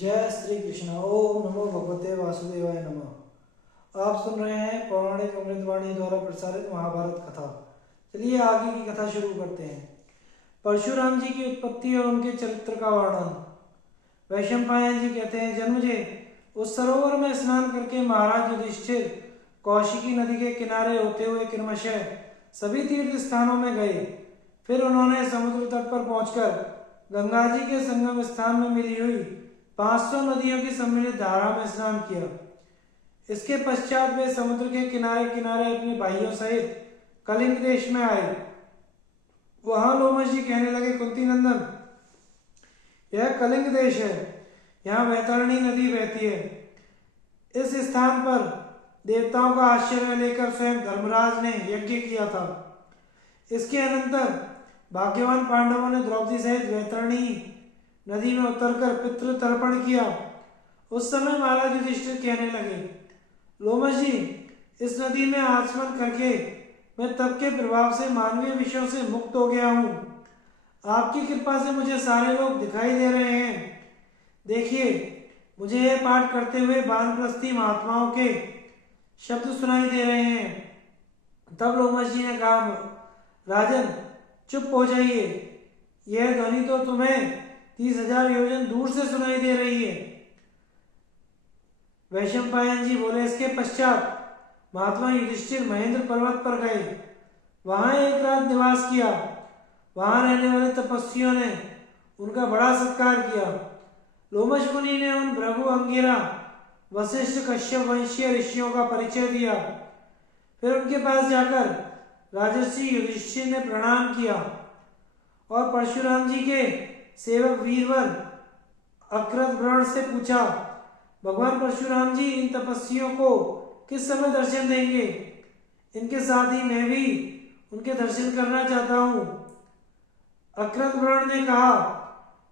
जय श्री कृष्ण। ओम नमो भगवते वासुदेवाय नमः। आप सुन रहे हैं पौराणिक अमृतवाणी द्वारा प्रसारित महाभारत कथा। चलिए आगे की कथा शुरू करते हैं। परशुराम जी की उत्पत्ति और उनके चरित्र का वर्णन। वैशंपायन जी कहते हैं, जन्मजय, उस सरोवर में स्नान करके महाराज युधिष्ठिर कौशिकी नदी के किनारे होते हुए क्रमशः सभी तीर्थ स्थानों में गए। फिर उन्होंने समुद्र तट पर पहुंचकर गंगा जी के संगम स्थान में मिली हुई 500 नदियों की सम्मिलित धारा में स्नान किया। इसके पश्चात वे समुद्र के किनारे किनारे अपने भाइयों सहित कलिंग देश में आए। वहां लोमश जी कहने लगे, कुंती नंदन, यह कलिंग देश है, यहाँ वैतरणी नदी बहती है। इस स्थान पर देवताओं का आश्रय लेकर स्वयं धर्मराज ने यज्ञ किया था। इसके अनंतर भाग्यवान पांडवों ने द्रौपदी सहित वैतरणी नदी में उतरकर पितृ तर्पण किया। उस समय महाराज युधिष्ठिर कहने लगे, लोमश जी, इस नदी में आचमन करके मैं तप के प्रभाव से मानवीय विषयों से मुक्त हो गया हूँ। आपकी कृपा से मुझे सारे लोग दिखाई दे रहे हैं। देखिए, मुझे यह पाठ करते हुए वानप्रस्थी महात्माओं के शब्द सुनाई दे रहे हैं। तब लोमश जी ने कहा, राजन, चुप हो जाइए। यह ध्वनि तो तुम्हें 30,000 योजन दूर से सुनाई दे रही है। वैशंपायन जी बोले, इसके पश्चात महात्मा युधिष्ठिर महेंद्र पर्वत पर गए। वहां एक रात निवास किया। वहां रहने वाले तपस्वियों ने उनका बड़ा सत्कार किया। लोमश मुनि ने उन भृगु, अंगिरा, वशिष्ठ, कश्यप वंशीय ऋषियों का परिचय दिया। फिर उनके पास जाकर राजर्षि युधिष्ठिर ने प्रणाम किया और परशुराम जी के सेवक वीरवर अक्रतव्रण से पूछा, भगवान परशुराम जी इन तपस्वियों को किस समय दर्शन देंगे? इनके साथ ही मैं भी उनके दर्शन करना चाहता हूँ। अक्रतव्रण ने कहा,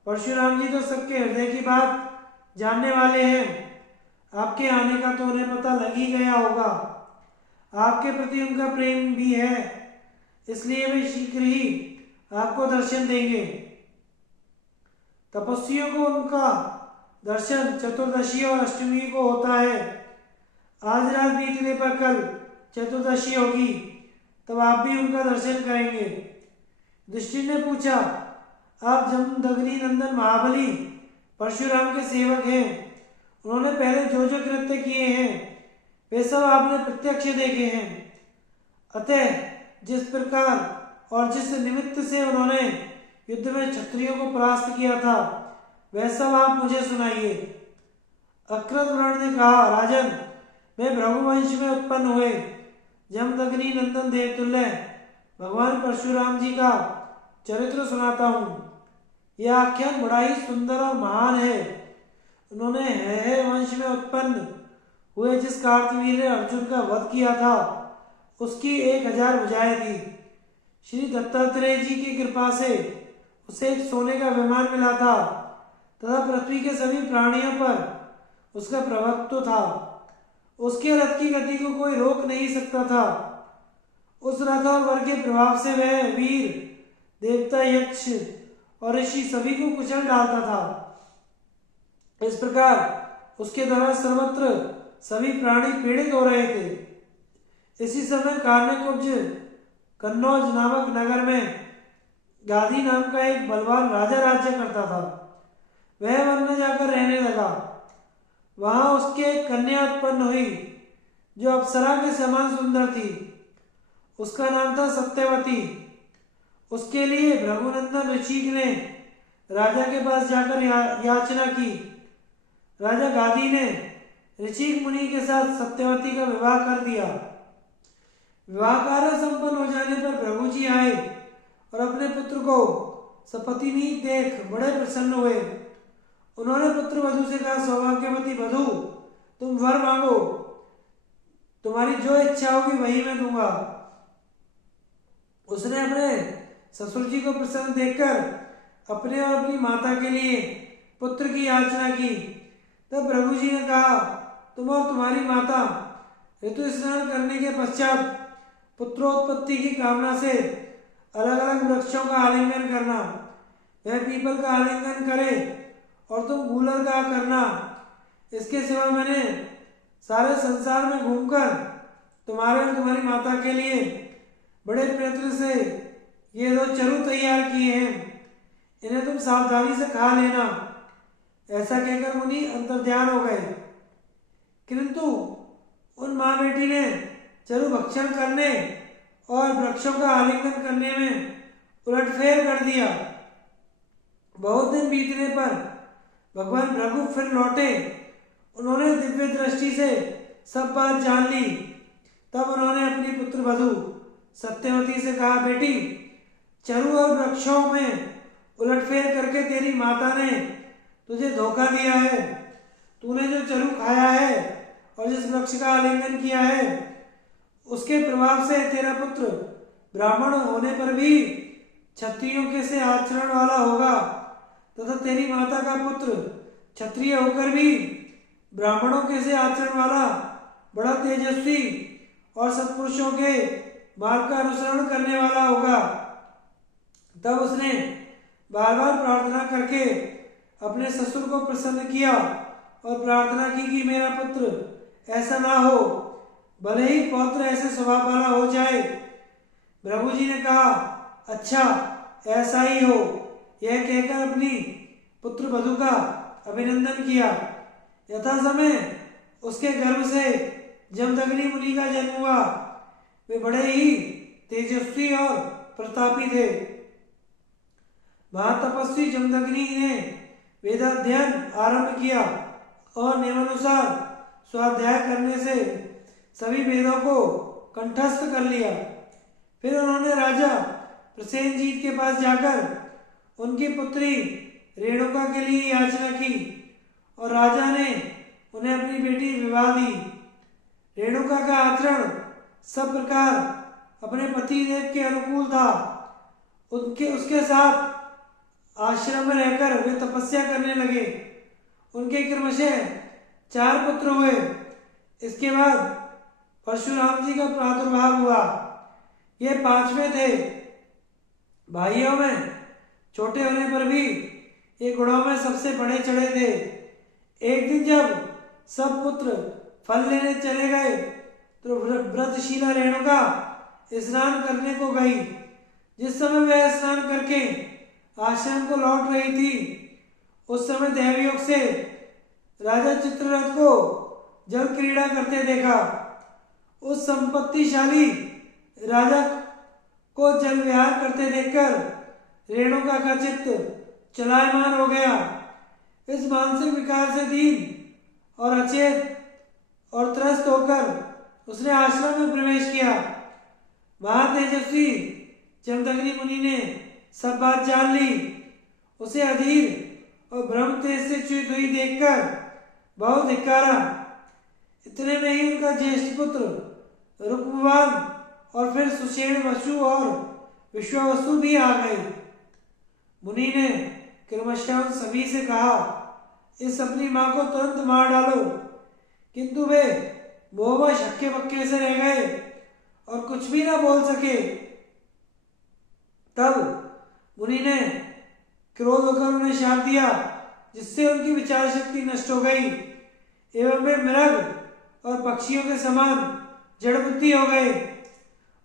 परशुराम जी तो सबके हृदय की बात जानने वाले हैं। आपके आने का तो उन्हें पता लग ही गया होगा। आपके प्रति उनका प्रेम भी है, इसलिए वे शीघ्र ही आपको दर्शन देंगे। तपस्वियों को उनका दर्शन चतुर्दशी और अष्टमी को होता है। आज रात बीतने पर कल चतुर्दशी होगी, तब आप भी उनका दर्शन करेंगे। युधिष्ठिर ने पूछा, आप जमदग्नि नंदन महाबली परशुराम के सेवक हैं। उन्होंने पहले जो जो कृत्य किए हैं वे सब आपने प्रत्यक्ष देखे हैं। अतः जिस प्रकार और जिस निमित्त से उन्होंने युद्ध में क्षत्रियों को परास्त किया था, वह सब आप मुझे सुनाइए। अक्रतव्रण ने कहा, राजन, मैं भृगुवंश में उत्पन्न हुए जमदग्नि नंदन देवतुल्य भगवान परशुराम जी का चरित्र सुनाता हूँ। यह आख्यान बड़ा ही सुंदर और महान है। उन्होंने है वंश में उत्पन्न हुए जिस कार्तवीर्य ने अर्जुन का वध किया था, उसकी 1000 भुजाएं थी। श्री दत्तात्रेय जी की कृपा से उसे एक सोने का विमान मिला था तथा पृथ्वी के सभी प्राणियों पर उसका प्रभुत्व था। उसके रथ की गति को कोई रोक नहीं सकता था। उस रथ और वर के प्रभाव से वह वीर, देवता, यक्ष और ऋषि सभी को कुचल डालता था। इस प्रकार उसके द्वारा सर्वत्र सभी प्राणी पीड़ित हो रहे थे। इसी समय कार्णकुब्ज कन्नौज नामक नगर में गादी नाम का एक बलवान राजा राज्य करता था। वह वन में जाकर रहने लगा। वहां उसके एक कन्या उत्पन्न हुई जो अप्सरा के समान सुंदर थी। उसका नाम था सत्यवती। उसके लिए भृगुनंदन ऋषिक ने राजा के पास जाकर याचना की। राजा गादी ने ऋषिक मुनि के साथ सत्यवती का विवाह कर दिया। विवाह कार्य संपन्न हो जाने पर भृगु जी आए और अपने पुत्र को सपत्नीक देख बड़े प्रसन्न हुए। उन्होंने पुत्र वधु से कहा, सौभाग्यवती वधु, तुम वर मांगो, तुम्हारी जो इच्छा होगी वही मैं दूंगा। उसने अपने ससुर जी को प्रसन्न देखकर अपने और अपनी माता के लिए पुत्र की याचना की। तब भृगु जी ने कहा, तुम और तुम्हारी माता ऋतु स्नान करने के पश्चात पुत्रोत्पत्ति की कामना से अलग अलग वृक्षों का आलिंगन करना। वह पीपल का आलिंगन करे और तुम गूलर का करना। इसके सिवा मैंने सारे संसार में घूमकर तुम्हारे और तुम्हारी माता के लिए बड़े प्रयत्न से ये दो चरु तैयार किए हैं, इन्हें तुम सावधानी से खा लेना। ऐसा कहकर मुनि अंतर्ध्यान हो गए। किंतु उन माँ बेटी ने चरु भक्षण करने और वृक्षों का आलिंगन करने में उलटफेर कर दिया। बहुत दिन बीतने पर भगवान भृगु फिर लौटे। उन्होंने दिव्य दृष्टि से सब बात जान ली। तब उन्होंने अपनी पुत्र वधु सत्यवती से कहा, बेटी, चरु और वृक्षों में उलटफेर करके तेरी माता ने तुझे धोखा दिया है। तूने जो चरु खाया है और जिस वृक्ष का आलिंगन किया है, उसके प्रभाव से तेरा पुत्र ब्राह्मण होने पर भी क्षत्रियों के से आचरण वाला होगा, तथा तेरी माता का पुत्र क्षत्रिय होकर भी ब्राह्मणों के से आचरण वाला बड़ा तेजस्वी और सत्पुरुषों के मार्ग का अनुसरण करने वाला होगा। तब उसने बार बार प्रार्थना करके अपने ससुर को प्रसन्न किया और प्रार्थना की कि मेरा पुत्र ऐसा ना हो, भले ही पौत्र ऐसे स्वभाव वाला हो जाए। भृगु जी ने कहा, अच्छा ऐसा ही हो। यह कहकर अपनी पुत्र वधु का अभिनंदन किया। यथा समय उसके गर्भ से जमदग्नि मुनि का जन्म हुआ। वे बड़े ही तेजस्वी और प्रतापी थे। महातपस्वी जमदग्नि ने वेदाध्ययन आरंभ किया और नियमानुसार स्वाध्याय करने से सभी वेदों को कंठस्थ कर लिया। फिर उन्होंने राजा प्रसेनजीत के पास जाकर उनकी पुत्री रेणुका के लिए याचना की और राजा ने उन्हें अपनी बेटी विवाह दी। रेणुका का आचरण सब प्रकार अपने पति देव के अनुकूल था। उसके साथ आश्रम में रहकर वे तपस्या करने लगे। उनके क्रमशः 4 पुत्र हुए। इसके बाद परशुराम जी का प्रादुर्भाव हुआ। ये 5वें थे। भाइयों में छोटे होने पर भी ये गुणों में सबसे बड़े चढ़े थे। एक दिन जब सब पुत्र फल लेने चले गए तो व्रतशीला रेणुका स्नान करने को गई। जिस समय वह स्नान करके आश्रम को लौट रही थी, उस समय देवयोग से राजा चित्ररथ को जल क्रीड़ा करते देखा। उस संपत्तिशाली राजा को जल विहार करते देखकर रेणुका का चित्त चलायमान हो गया। इस मानसिक विकार से दीन और अचेत और त्रस्त होकर उसने आश्रम में प्रवेश किया। महातेजस्वी जमदग्नि मुनि ने सब बात जान ली। उसे अधीर और ब्रह्म तेज से च्युत हुई देखकर बहुत धिक्कारा। इतने में ही उनका ज्येष्ठ पुत्र रुक्मवान और फिर सुषेण वसु और विश्वावसु भी आ गए। मुनि ने क्रमशः उन सभी से कहा, इस अपनी मां को तुरंत मार डालो। किंतु वे मोहवश हक्के बक्के से रह गए और कुछ भी ना बोल सके। तब मुनि ने क्रोध होकर उन्हें शाप दिया, जिससे उनकी विचार शक्ति नष्ट हो गई एवं वे मृग और पक्षियों के समान जड़ बुद्धि हो गए।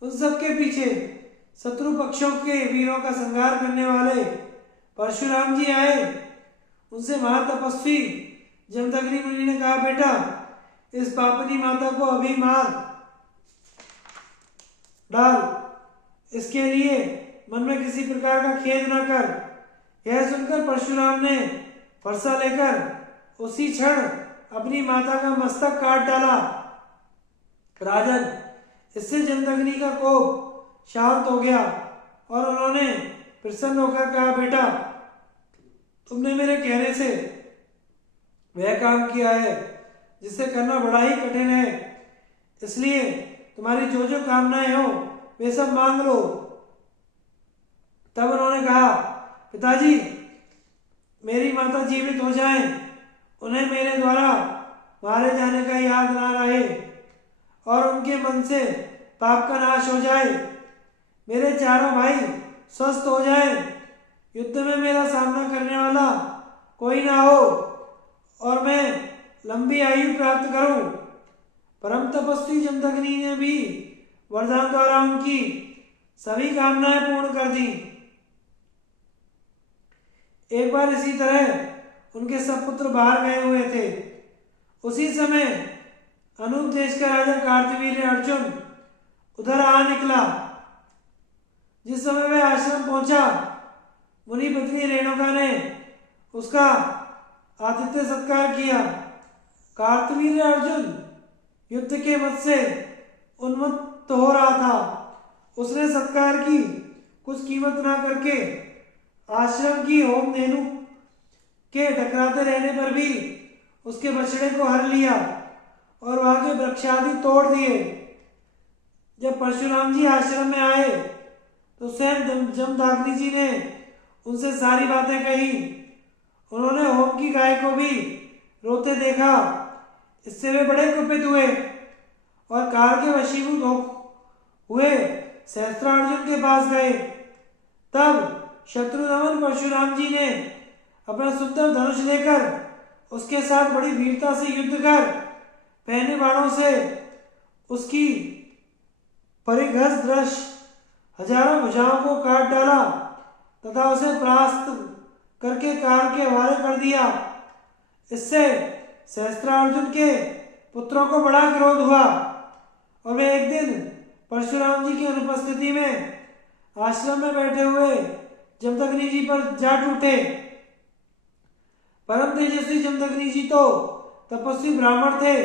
उन सब के पीछे शत्रु पक्षों के वीरों का संहार करने वाले परशुराम जी आए। उनसे महातपस्वी जमदग्नि मुनि ने कहा, बेटा, इस पापनी माता को अभी मार डाल। इसके लिए मन में किसी प्रकार का खेद न कर। यह सुनकर परशुराम ने फरसा लेकर उसी क्षण अपनी माता का मस्तक काट डाला। राजन, इससे जमदग्नि का कोप शांत हो गया और उन्होंने प्रसन्न होकर कहा, बेटा, तुमने मेरे कहने से वह काम किया है जिसे करना बड़ा ही कठिन है। इसलिए तुम्हारी जो जो कामनाएं हो वे सब मांग लो। तब उन्होंने कहा, पिताजी, मेरी माता जीवित हो जाएं, उन्हें मेरे द्वारा मारे जाने का याद ना रहे और उनके मन से पाप का नाश हो जाए। मेरे चारों भाई स्वस्थ हो जाएं, युद्ध में मेरा सामना करने वाला कोई ना हो और मैं लंबी आयु प्राप्त करूं। परम तपस्वी जमदग्नि ने भी वरदान द्वारा उनकी सभी कामनाएं पूर्ण कर दी। एक बार इसी तरह उनके सब पुत्र बाहर गए हुए थे। उसी समय अनूप देश का राजा कार्तवीर्य अर्जुन उधर आ निकला। जिस समय वह आश्रम पहुंचा, मुनि पत्नी रेणुका ने उसका आतिथ्य सत्कार किया। कार्तवीर्य अर्जुन युद्ध के मत से उन्मत्त हो रहा था। उसने सत्कार की कुछ कीमत ना करके आश्रम की होम धेनु के टकराते रहने पर भी उसके बछड़े को हर लिया और वहां के वृक्ष आदि तोड़ दिए। जब परशुराम जी आश्रम में आए तो स्वयं जमदग्नि जी ने उनसे सारी बातें कही। उन्होंने होम की गाय को भी रोते देखा। इससे वे बड़े कुपित हुए और काल के वशीभूत हुए सहस्त्रार्जुन के पास गए। तब शत्रुदमन परशुराम जी ने अपना सुंदर धनुष लेकर उसके साथ बड़ी वीरता से युद्ध कर पहने बाणों से उसकी परिघस दृश्य हजारों भुजाओं को काट डाला तथा उसे परास्त करके कार के हवाले कर दिया। इससे सहस्त्रार्जुन के पुत्रों को बड़ा क्रोध हुआ और वे एक दिन परशुराम जी की अनुपस्थिति में आश्रम में बैठे हुए जमदग्नि जी पर जा टूटे। परम तेजस्वी जमदग्नि जी तो तपस्वी ब्राह्मण थे।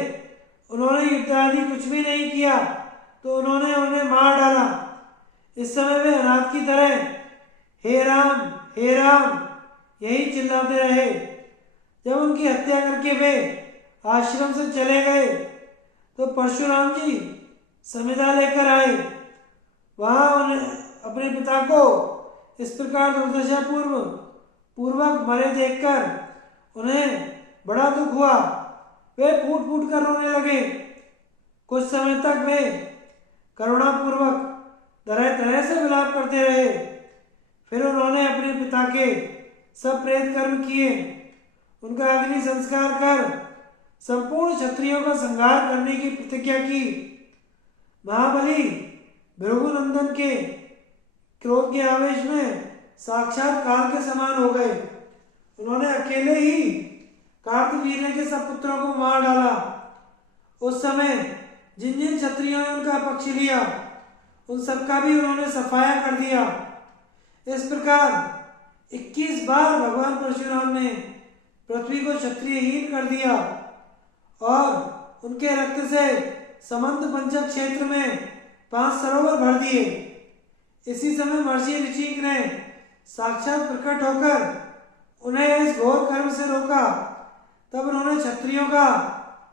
उन्होंने युद्ध आदि कुछ भी नहीं किया तो उन्होंने उन्हें मार डाला। इस समय वे अनाथ की तरह हे राम यही चिल्लाते रहे। जब उनकी हत्या करके वे आश्रम से चले गए तो परशुराम जी समिधा लेकर आए। वहां उन्हें अपने पिता को इस प्रकार दुर्दशा पूर्वक मरे देखकर उन्हें बड़ा दुख हुआ। वे फूट फूट कर रोने लगे। कुछ समय तक वे करुणापूर्वक तरह तरह से विलाप करते रहे। फिर उन्होंने अपने पिता के सब प्रेत कर्म किए। उनका अग्नि संस्कार कर संपूर्ण क्षत्रियों का संहार करने की प्रतिज्ञा की। महाबली भृगुनंदन के क्रोध के आवेश में साक्षात काल के समान हो गए। उन्होंने अकेले ही कार्तवीर्य के सब पुत्रों को मार डाला। उस समय जिन जिन क्षत्रियों ने उनका पक्ष लिया उन सबका भी उन्होंने सफाया कर दिया। इस प्रकार 21 बार भगवान परशुराम ने पृथ्वी को क्षत्रियहीन कर दिया और उनके रक्त से समंत पंचक क्षेत्र में 5 सरोवर भर दिए। इसी समय महर्षि ऋषिक ने साक्षात प्रकट होकर उन्हें इस घोर कर्म से रोका। तब उन्होंने क्षत्रियों का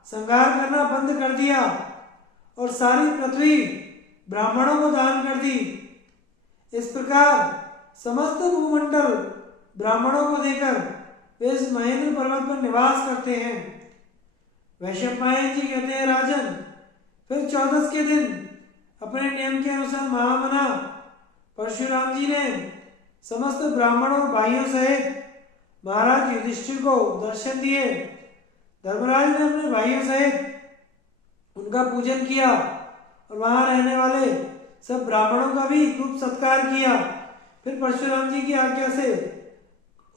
संहार करना बंद कर दिया और सारी पृथ्वी ब्राह्मणों को दान कर दी। इस प्रकार समस्त भूमंडल ब्राह्मणों को देकर वे इस महेंद्र पर्वत पर निवास करते हैं। वैशंपायन जी कहते हैं, राजन, फिर 14 के दिन अपने नियम के अनुसार महामना परशुराम जी ने समस्त ब्राह्मणों और भाइयों सहित महाराज युधिष्ठिर को दर्शन दिए। धर्मराज ने अपने भाइयों सहित उनका पूजन किया और वहां रहने वाले सब ब्राह्मणों का भी खूब सत्कार किया। फिर परशुराम जी की आज्ञा से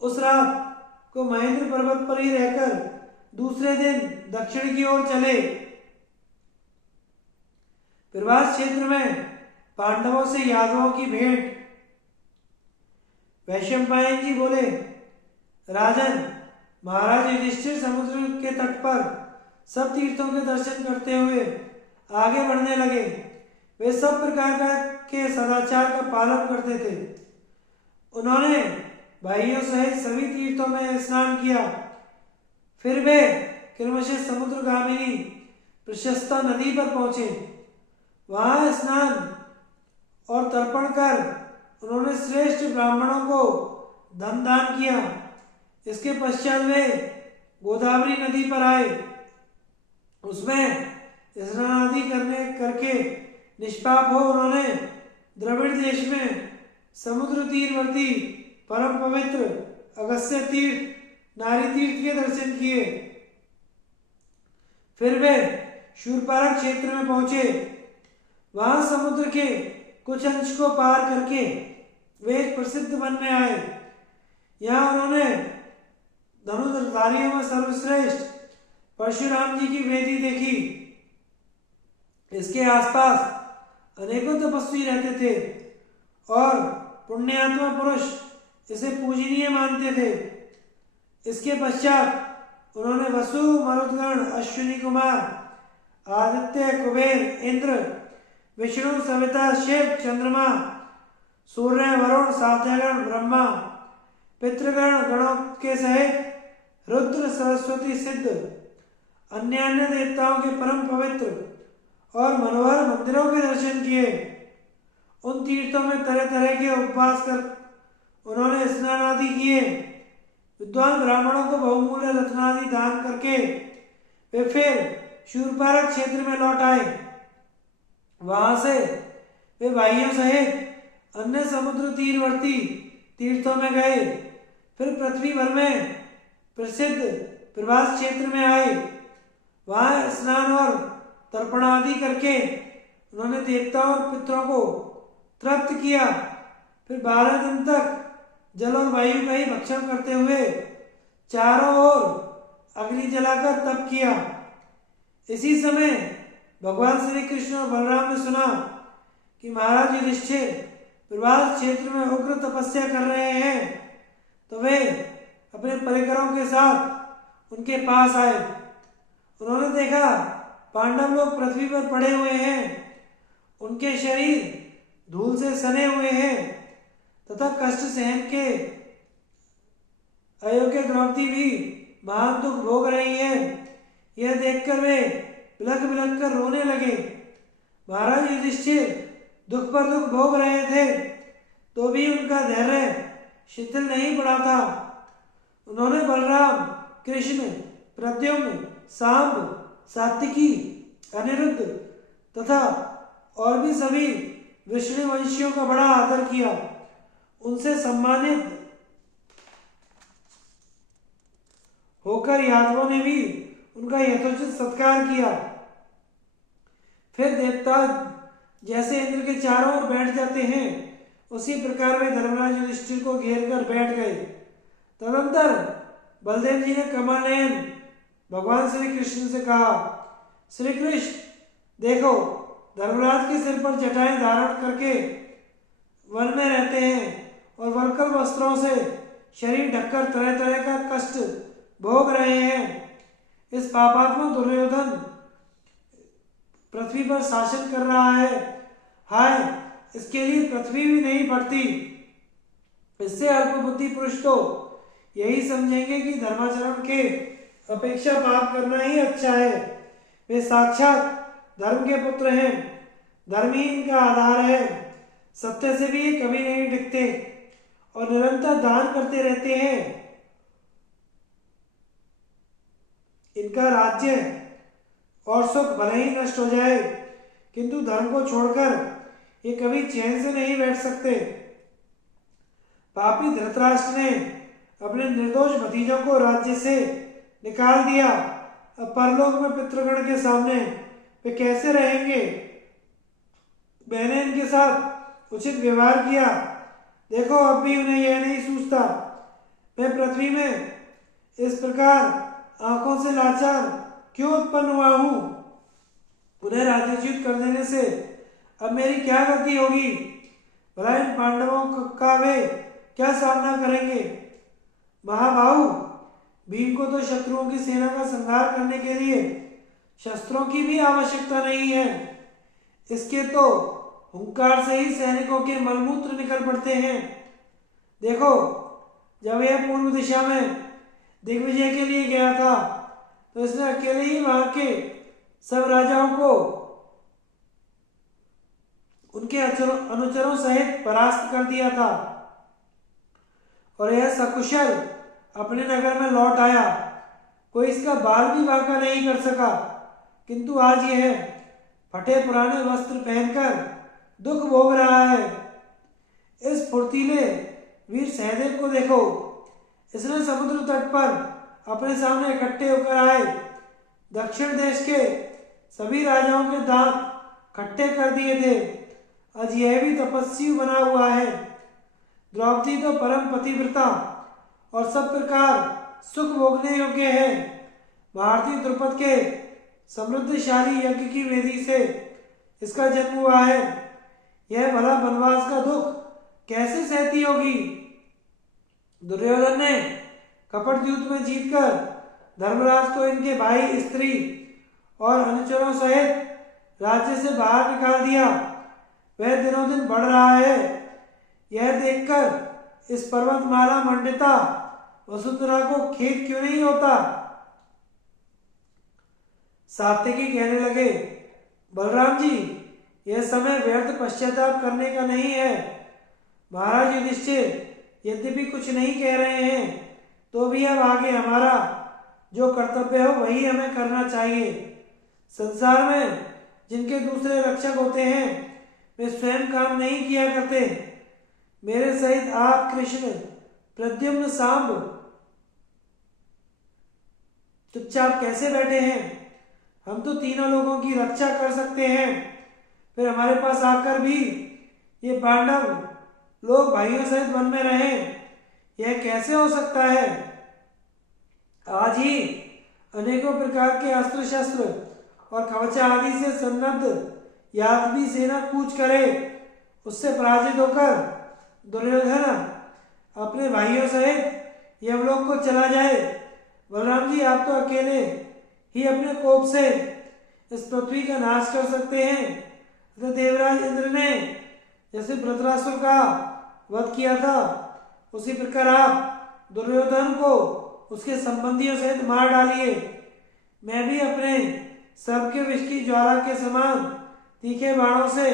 उस रात को महेंद्र पर्वत पर ही रहकर दूसरे दिन दक्षिण की ओर चले। प्रवास क्षेत्र में पांडवों से यादवों की भेंट। वैशंपायन जी बोले, राजन, महाराज युधिष्ठिर समुद्र के तट पर सब तीर्थों के दर्शन करते हुए आगे बढ़ने लगे। वे सब प्रकार के सदाचार का पालन करते थे। उन्होंने भाइयों सहित सभी तीर्थों में स्नान किया। फिर वे क्रमशः समुद्रगामिनी प्रशस्ता नदी पर पहुंचे। वहां स्नान और तर्पण कर उन्होंने श्रेष्ठ ब्राह्मणों को धन दान किया। इसके पश्चात वे गोदावरी नदी पर आए। उसमें स्नान आदि करके निष्पाप हो उन्होंने द्रविड़ देश में समुद्र तीरवर्ती परम पवित्र अगस्त्य तीर्थ नारी तीर्थ के दर्शन किए। फिर वे शूरपारक क्षेत्र में पहुंचे। वहां समुद्र के कुछ अंश को पार करके वे एक प्रसिद्ध वन में आए। यहाँ उन्होंने धनुर्धारियों में सर्वश्रेष्ठ परशुराम जी की वेदी देखी। इसके आसपास अनेकों तपस्वी रहते थे और पुण्यात्मा पुरुष इसे पूजनीय मानते थे। इसके पश्चात उन्होंने वसु, मरुदगण, अश्विनी कुमार, आदित्य, कुबेर, इंद्र, विष्णु, सविता, शिव, चंद्रमा, सूर्य, वरुण, सात्यगण, ब्रह्मा, पितृगण गणों के सहित रुद्र, सरस्वती, सिद्ध, अन्य देवताओं के परम पवित्र और मनोहर मंदिरों के दर्शन किए। उन तीर्थों में तरह तरह के उपवास कर उन्होंने स्नान आदि किए। विद्वान ब्राह्मणों को बहुमूल्य रत्नादि दान करके वे फिर शूरपारक क्षेत्र में लौट आए। वहां से वे भाइयों सहित अन्य समुद्र तीरवर्ती तीर्थों में गए। फिर पृथ्वी भर में प्रसिद्ध प्रवास क्षेत्र में आए। वहां स्नान और तर्पण आदि करके उन्होंने देवताओं और पितरों को तृप्त किया। फिर 12 दिन तक जल और वायु का ही भक्षण करते हुए चारों ओर अग्नि जलाकर तप किया। इसी समय भगवान श्री कृष्ण और बलराम ने सुना कि महाराज युधिष्ठिर प्रवास क्षेत्र में उग्र तपस्या कर रहे हैं, तो वे अपने परिकरों के साथ उनके पास आए। उन्होंने देखा पांडव लोग पृथ्वी पर पड़े हुए हैं, उनके शरीर धूल से सने हुए हैं तथा कष्ट सहन के अयोग्य द्रौपदी भी महान दुख भोग रही है। यह देखकर वे बिलख बिलख कर रोने लगे। महाराज युधिष्ठिर दुख पर दुख भोग रहे थे तो भी उनका धैर्य शिथिल नहीं पड़ा था। उन्होंने बलराम, कृष्ण, प्रद्युम्न, सांब, सात्विकी, अनिरुद्ध तथा और भी सभी विष्णुवंशियों का बड़ा आदर किया। उनसे सम्मानित होकर यादवों ने भी उनका यथोचित सत्कार किया। फिर देवता जैसे इंद्र के चारों ओर बैठ जाते हैं, उसी प्रकार वे धर्मराज युधिष्ठिर को घेर कर बैठ गए। तदंतर बलदेव जी ने कमलनयन भगवान श्री कृष्ण से कहा, श्री कृष्ण देखो, धर्मराज के सिर पर जटाएं धारण करके वन में रहते हैं और वल्कल वस्त्रों से शरीर ढककर तरह तरह का कष्ट भोग रहे हैं। इस पापात्मा दुर्योधन पृथ्वी पर शासन कर रहा है। हाय, इसके लिए पृथ्वी भी नहीं पड़ती। इससे अल्पबुद्धि पुरुष तो यही समझेंगे कि धर्माचरण के अपेक्षा पाप करना ही अच्छा है। वे साक्षात धर्म के पुत्र हैं, धर्म ही इनका आधार है। सत्य से भी ये कभी नहीं डिगते और निरंतर दान करते रहते हैं। इनका राज्य और सुख भले ही नष्ट हो जाए, किंतु धर्म को छोड़कर ये कभी चैन से नहीं बैठ सकते। पापी धृतराष्ट्र ने अपने निर्दोष भतीजों को राज्य से निकाल दिया। अब परलोक में पितृगण के सामने वे कैसे रहेंगे? मैंने इनके साथ उचित व्यवहार किया, देखो अब भी उन्हें यह नहीं सूझता। मैं पृथ्वी में इस प्रकार आंखों से लाचार क्यों उत्पन्न हुआ हूं? उन्हें राज्यच्युत कर देने से अब मेरी क्या गति होगी? भला इन पांडवों का वे क्या सामना करेंगे? महाबाहु, भीम को तो शत्रुओं की सेना का संहार करने के लिए शस्त्रों की भी आवश्यकता नहीं है। इसके तो हुंकार से ही सैनिकों के मलमूत्र निकल पड़ते हैं। देखो, जब यह पूर्व दिशा में दिग्विजय के लिए गया था तो इसने अकेले ही वहां के सब राजाओं को उनके अनुचरों सहित परास्त कर दिया था और यह सकुशल अपने नगर में लौट आया। कोई इसका बाल भी बांका नहीं कर सका। किंतु आज यह फटे पुराने वस्त्र पहनकर दुख भोग रहा है। इस फुर्तीले वीर सहदेव को देखो, इसलिए समुद्र तट पर अपने सामने इकट्ठे होकर आए दक्षिण देश के सभी राजाओं के दांत खट्टे कर दिए थे। आज यह भी तपस्वी बना हुआ है। द्रौपदी तो परम पतिव्रता और सब प्रकार सुख भोगने योग्य है। भारतीय द्रुपद के समृद्धशाली यज्ञ की वेदी से इसका जन्म हुआ है। यह भला वनवास का दुख कैसे सहती होगी। दुर्योधन ने कपट युद्ध में जीतकर धर्मराज को इनके भाई, स्त्री और अनुचरों सहित राज्य से बाहर निकाल दिया। वह दिनों दिन बढ़ रहा है। यह देखकर इस पर्वतमाला मंडिता वसुंधरा को खेद क्यों नहीं होता। सात्यकी कहने लगे, बलराम जी, यह समय व्यर्थ पश्चाताप करने का नहीं है। महाराज युधिष्ठिर यद्यपि कुछ नहीं कह रहे हैं, तो भी अब आगे हमारा जो कर्तव्य हो वही हमें करना चाहिए। संसार में जिनके दूसरे रक्षक होते हैं, वे स्वयं काम नहीं किया करते। मेरे सहित आप, कृष्ण, प्रद्युम्न, सांब चुपचाप कैसे बैठे हैं। हम तो तीनों लोगों की रक्षा कर सकते हैं, फिर हमारे पास आकर भी ये पांडव लोग भाइयों सहित वन में रहे, यह कैसे हो सकता है। आज ही अनेकों प्रकार के अस्त्र शस्त्र और कवच आदि से सन्नद्ध यादवी सेना कूच करे, उससे पराजित होकर दुर्योधन अपने भाइयों सहित यमलोक को चला जाए। बलराम जी, आप तो अकेले ही अपने कोप से इस पृथ्वी का नाश कर सकते हैं। तो देवराज इंद्र ने जैसे वृत्रासुर का वध किया था, उसी प्रकार आप दुर्योधन को उसके संबंधियों सहित मार डालिए। मैं भी अपने सर्प के विष की ज्वाला के समान तीखे बाणों से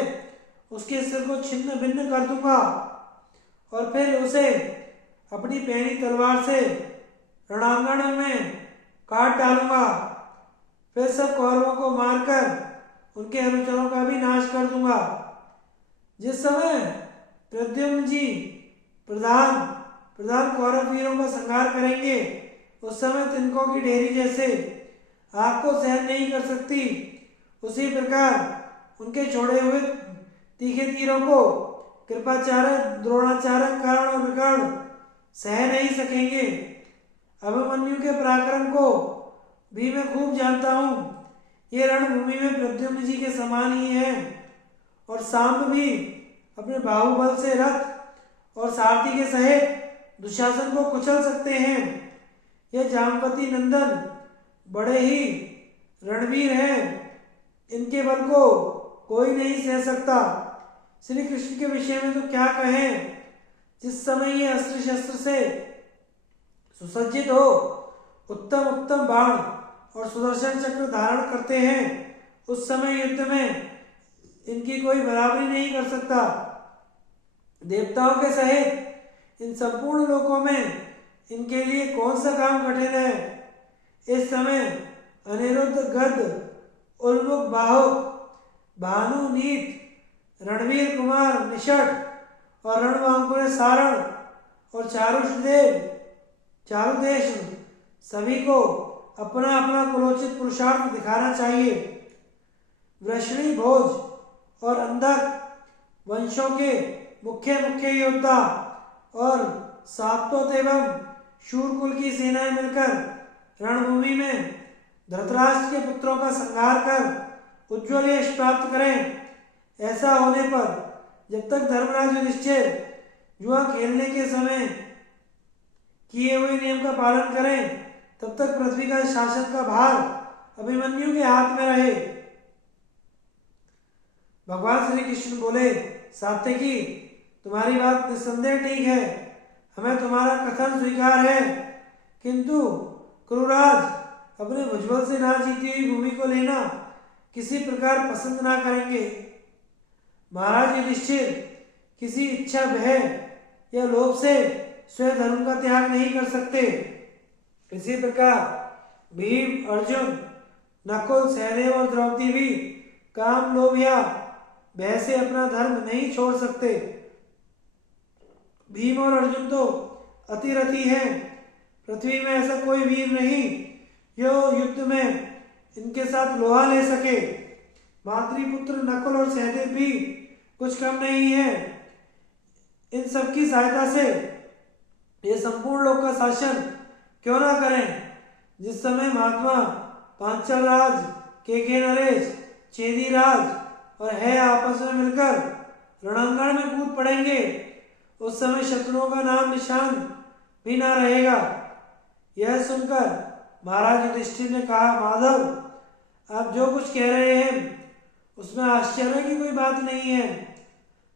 उसके सिर को छिन्न भिन्न कर दूंगा और फिर उसे अपनी पैनी तलवार से रणांगण में काट डालूंगा। फिर सब कौरवों को मारकर उनके अनुचरों का भी नाश कर दूंगा। जिस समय प्रद्युम्न जी प्रधान कौरव वीरों का संहार करेंगे, उस समय तिनकों की ढेरी जैसे आग को सहन नहीं कर सकती, उसी प्रकार उनके छोड़े हुए तीखे तीरों को कृपाचार्य, द्रोणाचार्य, कर्ण और विकर्ण सह नहीं सकेंगे। अभिमन्यु के पराक्रम को भी मैं खूब जानता हूँ। ये रणभूमि में प्रद्युम्न जी के समान ही है। और सांब भी अपने बाहुबल से रथ और सारथी के सहित दुशासन को कुचल सकते हैं। यह जामवती नंदन बड़े ही रणवीर हैं, इनके बल को कोई नहीं सह सकता। श्री कृष्ण के विषय में तो क्या कहें। जिस समय ये अस्त्र शस्त्र से सुसज्जित हो, उत्तम उत्तम बाण और सुदर्शन चक्र धारण करते हैं, उस समय युद्ध में इनकी कोई बराबरी नहीं कर सकता। देवताओं के सहित इन संपूर्ण लोकों में इनके लिए कौन सा काम कठिन है। इस समय अनिरुद्ध, गद, उल्मुख, बाहुक, भानु, नीत, रणवीर कुमार, निषट और रणवांकुर, सारण और चारुदेश सभी को अपना अपना कुलोचित पुरुषार्थ दिखाना चाहिए। वृषणी, भोज और अंधक वंशों के मुख्य योद्धा और सात्वत एवं शूरकुल की सेनाएं मिलकर रणभूमि में धृतराष्ट्र के पुत्रों का संहार कर उज्ज्वल यश प्राप्त करें। ऐसा होने पर जब तक धर्मराज युधिष्ठिर जुआ खेलने के समय किए हुए नियम का पालन करें, तब तक पृथ्वी का शासन का भार अभिमन्यु के हाथ में रहे। भगवान श्री कृष्ण बोले, सात्यकी, तुम्हारी बात निस्संदेह ठीक है, हमें तुम्हारा कथन स्वीकार है, किंतु क्रूराज अपने भुजबल से ना जीती हुई भूमि को लेना किसी प्रकार पसंद ना करेंगे। महाराज युधिष्ठिर किसी इच्छा, भय या लोभ से स्वयं धर्म का त्याग नहीं कर सकते। इसी प्रकार भीम, अर्जुन, नकुल, सहदेव और द्रौपदी भी काम, लोभ या भय से अपना धर्म नहीं छोड़ सकते। भीम और अर्जुन तो अतिरथी हैं, पृथ्वी में ऐसा कोई वीर नहीं जो युद्ध में इनके साथ लोहा ले सके। मातृपुत्र नकुल और सहदेव भी कुछ कम नहीं है। इन सबकी सहायता से ये संपूर्ण लोक का शासन क्यों ना करें। जिस समय महात्मा पांचाल राज, केके नरेश, चेदी राज और है आपस में मिलकर रणांगण में कूद पड़ेंगे, उस समय शत्रुओं का नाम निशान भी ना रहेगा। यह सुनकर महाराज युधिष्ठिर ने कहा, माधव, आप जो कुछ कह रहे हैं उसमें आश्चर्य की कोई बात नहीं है।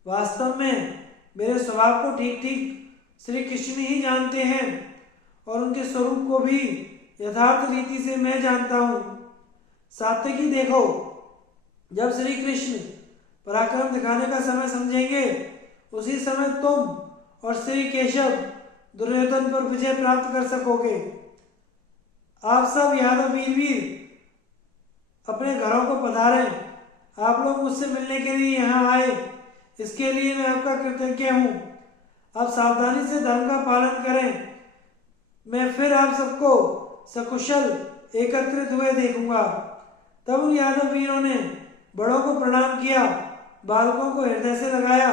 वास्तव में मेरे स्वभाव को ठीक ठीक श्री कृष्ण ही जानते हैं और उनके स्वरूप को भी यथार्थ रीति से मैं जानता हूँ। सात्यकी, देखो, जब श्री कृष्ण पराक्रम दिखाने का समय समझेंगे, उसी समय तुम और श्री केशव दुर्योधन पर विजय प्राप्त कर सकोगे। आप सब यादव वीर अपने घरों को पधारें। आप लोग मुझसे मिलने के लिए यहाँ आए, इसके लिए मैं आपका कृतज्ञ हूँ। आप सावधानी से धर्म का पालन करें। मैं फिर आप सबको सकुशल एकत्रित हुए देखूंगा। तब उन यादव वीरों ने बड़ों को प्रणाम किया, बालकों को हृदय से लगाया।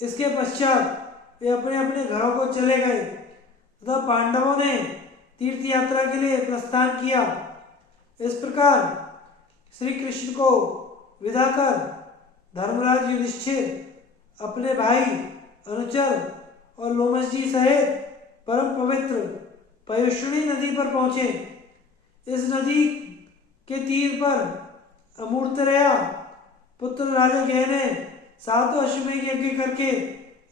इसके पश्चात वे अपने अपने घरों को चले गए तथा पांडवों ने तीर्थ यात्रा के लिए प्रस्थान किया। इस प्रकार श्री कृष्ण को विदा कर धर्मराज युधिष्ठिर अपने भाई, अनुचर और लोमश जी सहित परम पवित्र पयुष्णी नदी पर पहुंचे। इस नदी के तीर पर अमूर्तया पुत्र राजा गय ने 7 अश्वमेध यज्ञ करके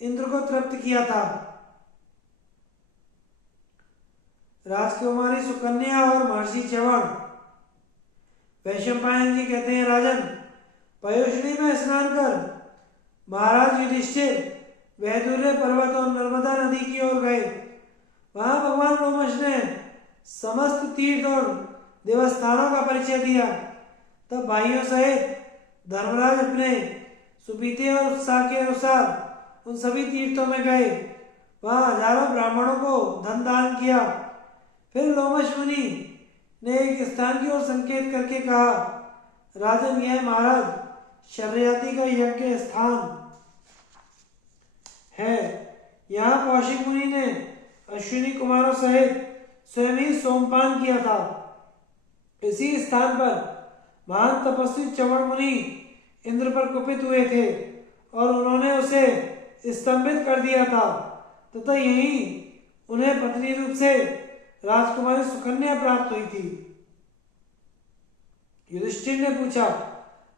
इंद्र को तृप्त किया था। राजकुमारी सुकन्या और महर्षि च्यवण। वैशंपायन जी कहते हैं, राजन, पयुष्णी में स्नान कर महाराज युधिष्ठिर वैदुर्य पर्वत और नर्मदा नदी की ओर गए। वहां भगवान लोमश ने समस्त तीर्थ और देवस्थानों का परिचय दिया। तब भाइयों सहित धर्मराज अपने सुबीते और उत्साह के अनुसार उन सभी तीर्थों में गए। वहां हजारों ब्राह्मणों को धन दान किया। फिर लोमश मुनि ने एक स्थान की ओर संकेत करके कहा, राजन, यह महाराज शर्याती का यज्ञ स्थान है। यहाँ कौशिक मुनि ने अश्विनी कुमारों सहित स्वयं ही सोमपान किया था। इसी स्थान पर महान तपस्वी च्यवण मुनि इंद्र पर कुपित हुए थे और उन्होंने उसे स्तंभित कर दिया था तथा यही उन्हें पत्नी रूप से राजकुमारी सुकन्या प्राप्त हुई थी। युधिष्ठिर ने पूछा,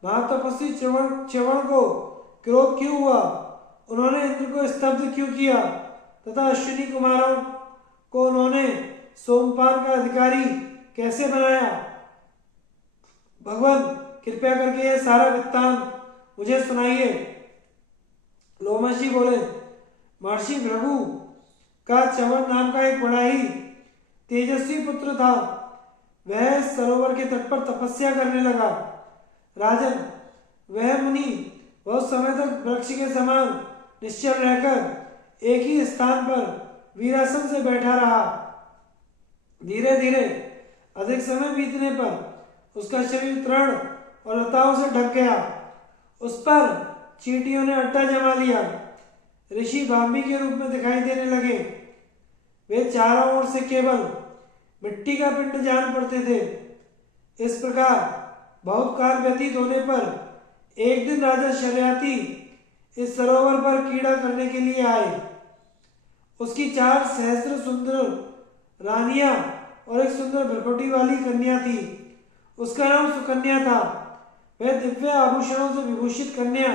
महातपस्वी च्यवण को क्रोध क्यों हुआ? उन्होंने इंद्र को स्तब्ध क्यों किया तथा अश्विनी कुमारों को उन्होंने सोमपान का अधिकारी कैसे बनाया? भगवान, कृपया करके यह सारा वृत्तांत मुझे सुनाइए। लोमश जी बोले, महर्षि भृगु का च्यवण नाम का एक बड़ा ही तेजस्वी पुत्र था। वह सरोवर के तट पर तपस्या करने लगा। राजन, वह मुनि बहुत समय तक वृक्ष के समान निश्चल रहकर एक ही स्थान पर वीरासन से बैठा रहा। धीरे धीरे अधिक समय बीतने पर उसका शरीर तृण और लताओं से ढक गया। उस पर चींटियों ने अड्डा जमा लिया। ऋषि भांबी के रूप में दिखाई देने लगे। वे चारों ओर से केवल मिट्टी का पिंड जान पड़ते थे। इस प्रकार बहुत काल व्यतीत होने पर एक दिन राजा शर्याती इस सरोवर पर कीड़ा करने के लिए आए। उसकी 4 सहस्त्र सुंदर रानियां और एक सुंदर भ्रकुटी वाली कन्या थी। उसका नाम सुकन्या था। वह दिव्य आभूषणों से विभूषित कन्या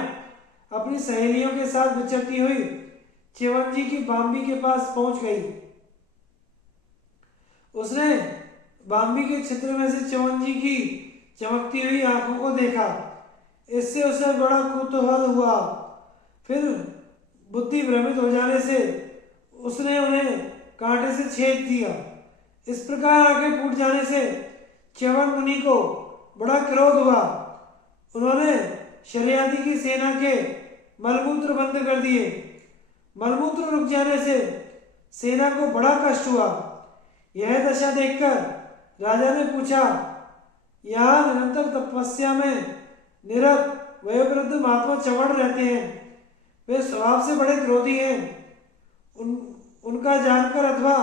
अपनी सहेलियों के साथ विचरती हुई च्यवण जी की बाम्बी के पास पहुंच गई। उसने बाम्बी के छिद्र में से च्यवण जी की चमकती हुई आंखों को देखा। इससे उसे बड़ा कुतूहल हुआ। फिर बुद्धि भ्रमित हो जाने से उसने उन्हें कांटे से छेद दिया। इस प्रकार आंखें फूट जाने से च्यवण मुनि को बड़ा क्रोध हुआ। उन्होंने शर्याती की सेना के मलमूत्र बंद कर दिए। मलमूत्र रुक जाने से सेना को बड़ा कष्ट हुआ। यह दशा देखकर राजा ने पूछा, यहाँ निरंतर तपस्या में निरत वयोवृद्ध महात्मा च्यवन रहते हैं। वे स्वभाव से बड़े क्रोधी हैं। उनका जानकर अथवा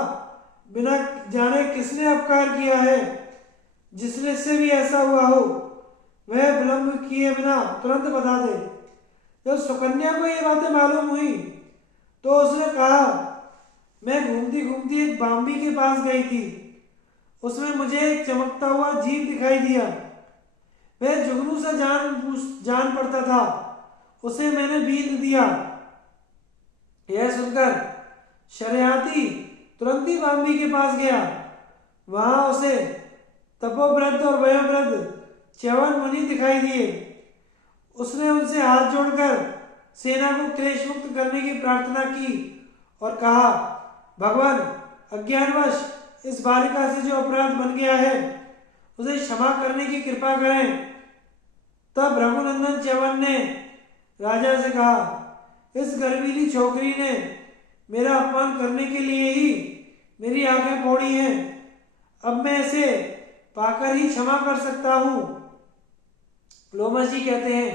बिना जाने किसने अपकार किया है, जिसने से भी ऐसा हुआ हो, वह विलंब किए बिना तुरंत बता दे। जब सुकन्या को ये बातें मालूम हुई तो उसने कहा, मैं घूमती घूमती एक बाम्बी के पास गई थी। उसमें मुझे एक चमकता हुआ जीव दिखाई दिया। वह जुगनू से जान पड़ता था। उसे मैंने बीत दिया। यह सुनकर शर्याती तुरंत ही बाम्बी के पास गया। वहां उसे तपोवृद्ध और वयोवृद्ध च्यवन मुनि दिखाई दिए। उसने उनसे हाथ जोड़कर सेना को क्लेश मुक्त करने की प्रार्थना की और कहा, भगवान, अज्ञानवश इस बालिका से जो अपराध बन गया है उसे क्षमा करने की कृपा करें। तब रघुनंदन च्यवन ने राजा से कहा, इस गर्वीली छोकरी ने मेरा अपमान करने के लिए ही मेरी आंखें फोड़ी हैं। अब मैं इसे पाकर ही क्षमा कर सकता हूं। लोमश जी कहते हैं,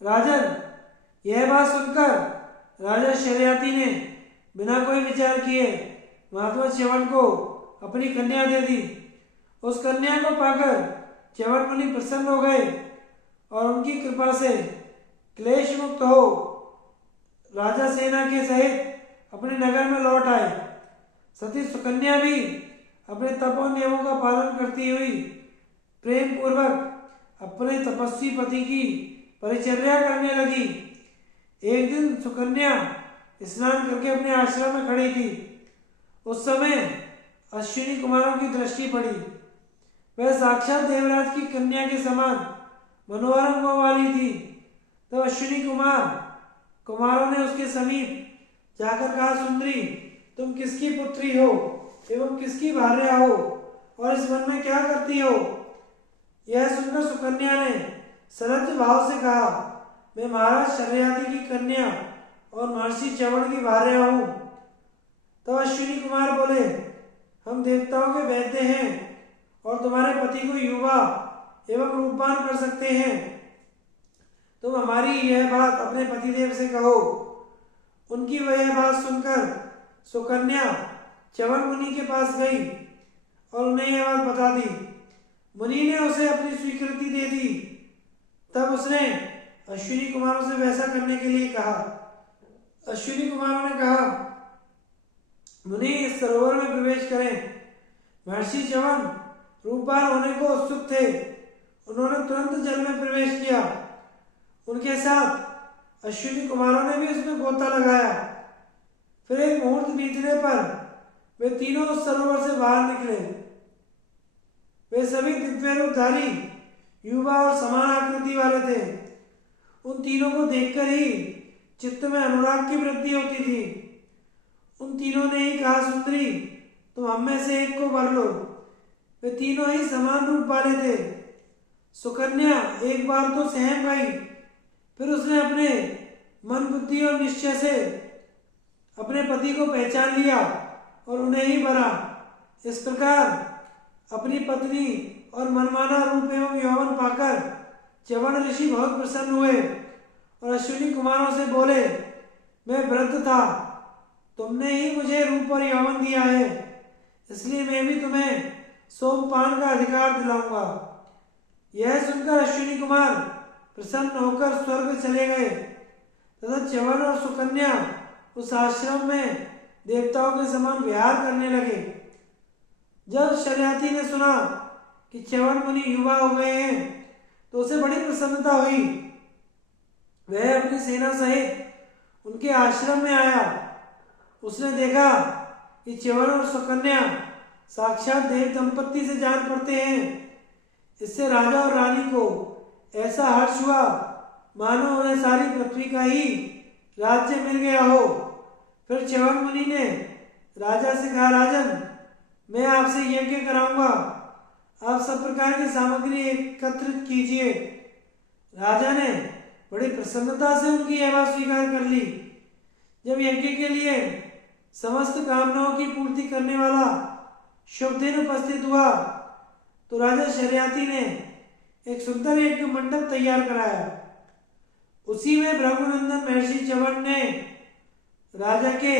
राजन, यह बात सुनकर राजा शर्याती ने बिना कोई विचार किए महात्मा च्यवन को अपनी कन्या दे दी। उस कन्या को पाकर च्यवन मुनि प्रसन्न हो गए और उनकी कृपा से क्लेश मुक्त हो राजा सेना के सहित अपने नगर में लौट आए। सती सुकन्या भी अपने तपो नियमों का पालन करती हुई प्रेम पूर्वक अपने तपस्वी पति की परिचर्या करने लगी। एक दिन सुकन्या स्नान करके अपने आश्रम में खड़ी थी। उस समय अश्विनी कुमारों की दृष्टि पड़ी। वह साक्षात देवराज की कन्या के समान मनोहर अंगों वाली थी। तब अश्विनी कुमारों ने उसके समीप जाकर कहा, सुंदरी, तुम किसकी पुत्री हो एवं किसकी भार्या हो और इस वन में क्या करती हो? यह सुनकर सुकन्या ने सरल भाव से कहा, मैं महाराज शर्याती की कन्या और महर्षि च्यवन की भार्या हूं। तब अश्विनी कुमार बोले, हम देवताओं के वैद्य हैं और तुम्हारे पति को युवा एवं रूपवान कर सकते हैं। तुम हमारी यह बात अपने पतिदेव से कहो। उनकी वह बात सुनकर सुकन्या च्यवन मुनि के पास गई और उन्हें यह बात बता दी। मुनि ने उसे अपनी स्वीकृति दे दी। तब उसने अश्विनी कुमारों से वैसा करने के लिए कहा। अश्विनी कुमारों ने कहा, मुनि, इस सरोवर में प्रवेश करें। महर्षि च्यवन रूपवान होने को उत्सुक थे। उन्होंने तुरंत जल में प्रवेश किया। उनके साथ अश्विनी कुमारों ने भी उसमें गोता लगाया। फिर एक मुहूर्त बीतने पर वे तीनों उस सरोवर से बाहर निकले। वे सभी दिव्य रूपधारी, युवा और समान आकृति वाले थे। उन तीनों को देखकर ही चित्त में अनुराग की वृद्धि होती थी। उन तीनों ने ही कहा, सुंदरी, तुम हम में से एक को वर लो। वे तीनों ही समान रूप वाले थे। सुकन्या एक बार तो सहम गई। फिर उसने अपने मन, बुद्धि और निश्चय से अपने पति को पहचान लिया और उन्हें ही वरा। इस प्रकार अपनी पत्नी और मनमाना रूप एवं यौवन पाकर च्यवन ऋषि बहुत प्रसन्न हुए और अश्विनी कुमारों से बोले, मैं वृद्ध था, तुमने ही मुझे रूप और यौवन दिया है, इसलिए मैं भी तुम्हें सोमपान का अधिकार दिलाऊंगा। यह सुनकर अश्विनी कुमार प्रसन्न होकर स्वर्ग चले गए तथा च्यवन और सुकन्या उस आश्रम में देवताओं के समान विहार करने लगे। जब शर्याती ने सुना कि च्यवन मुनि युवा हो गए हैं तो उसे बड़ी प्रसन्नता हुई। वह अपनी सेना सहित उनके आश्रम में आया। उसने देखा कि च्यवन और सुकन्या साक्षात देव दंपत्ति से जान पड़ते हैं। इससे राजा और रानी को ऐसा हर्ष हुआ मानो उन्हें सारी पृथ्वी का ही राज्य मिल गया हो। फिर च्यवन मुनि ने राजा से कहा, राजन, मैं आपसे यज्ञ कराऊंगा, आप सब प्रकार की सामग्री एकत्रित कीजिए। राजा ने बड़ी प्रसन्नता से उनकी यह बात स्वीकार कर ली। जब यज्ञ के लिए समस्त कामनाओं की पूर्ति करने वाला शुभ दिन उपस्थित हुआ तो राजा शरियाती ने एक सुंदर यज्ञ मंडप तैयार कराया। उसी में भृगुनंदन महर्षि च्यवन ने राजा के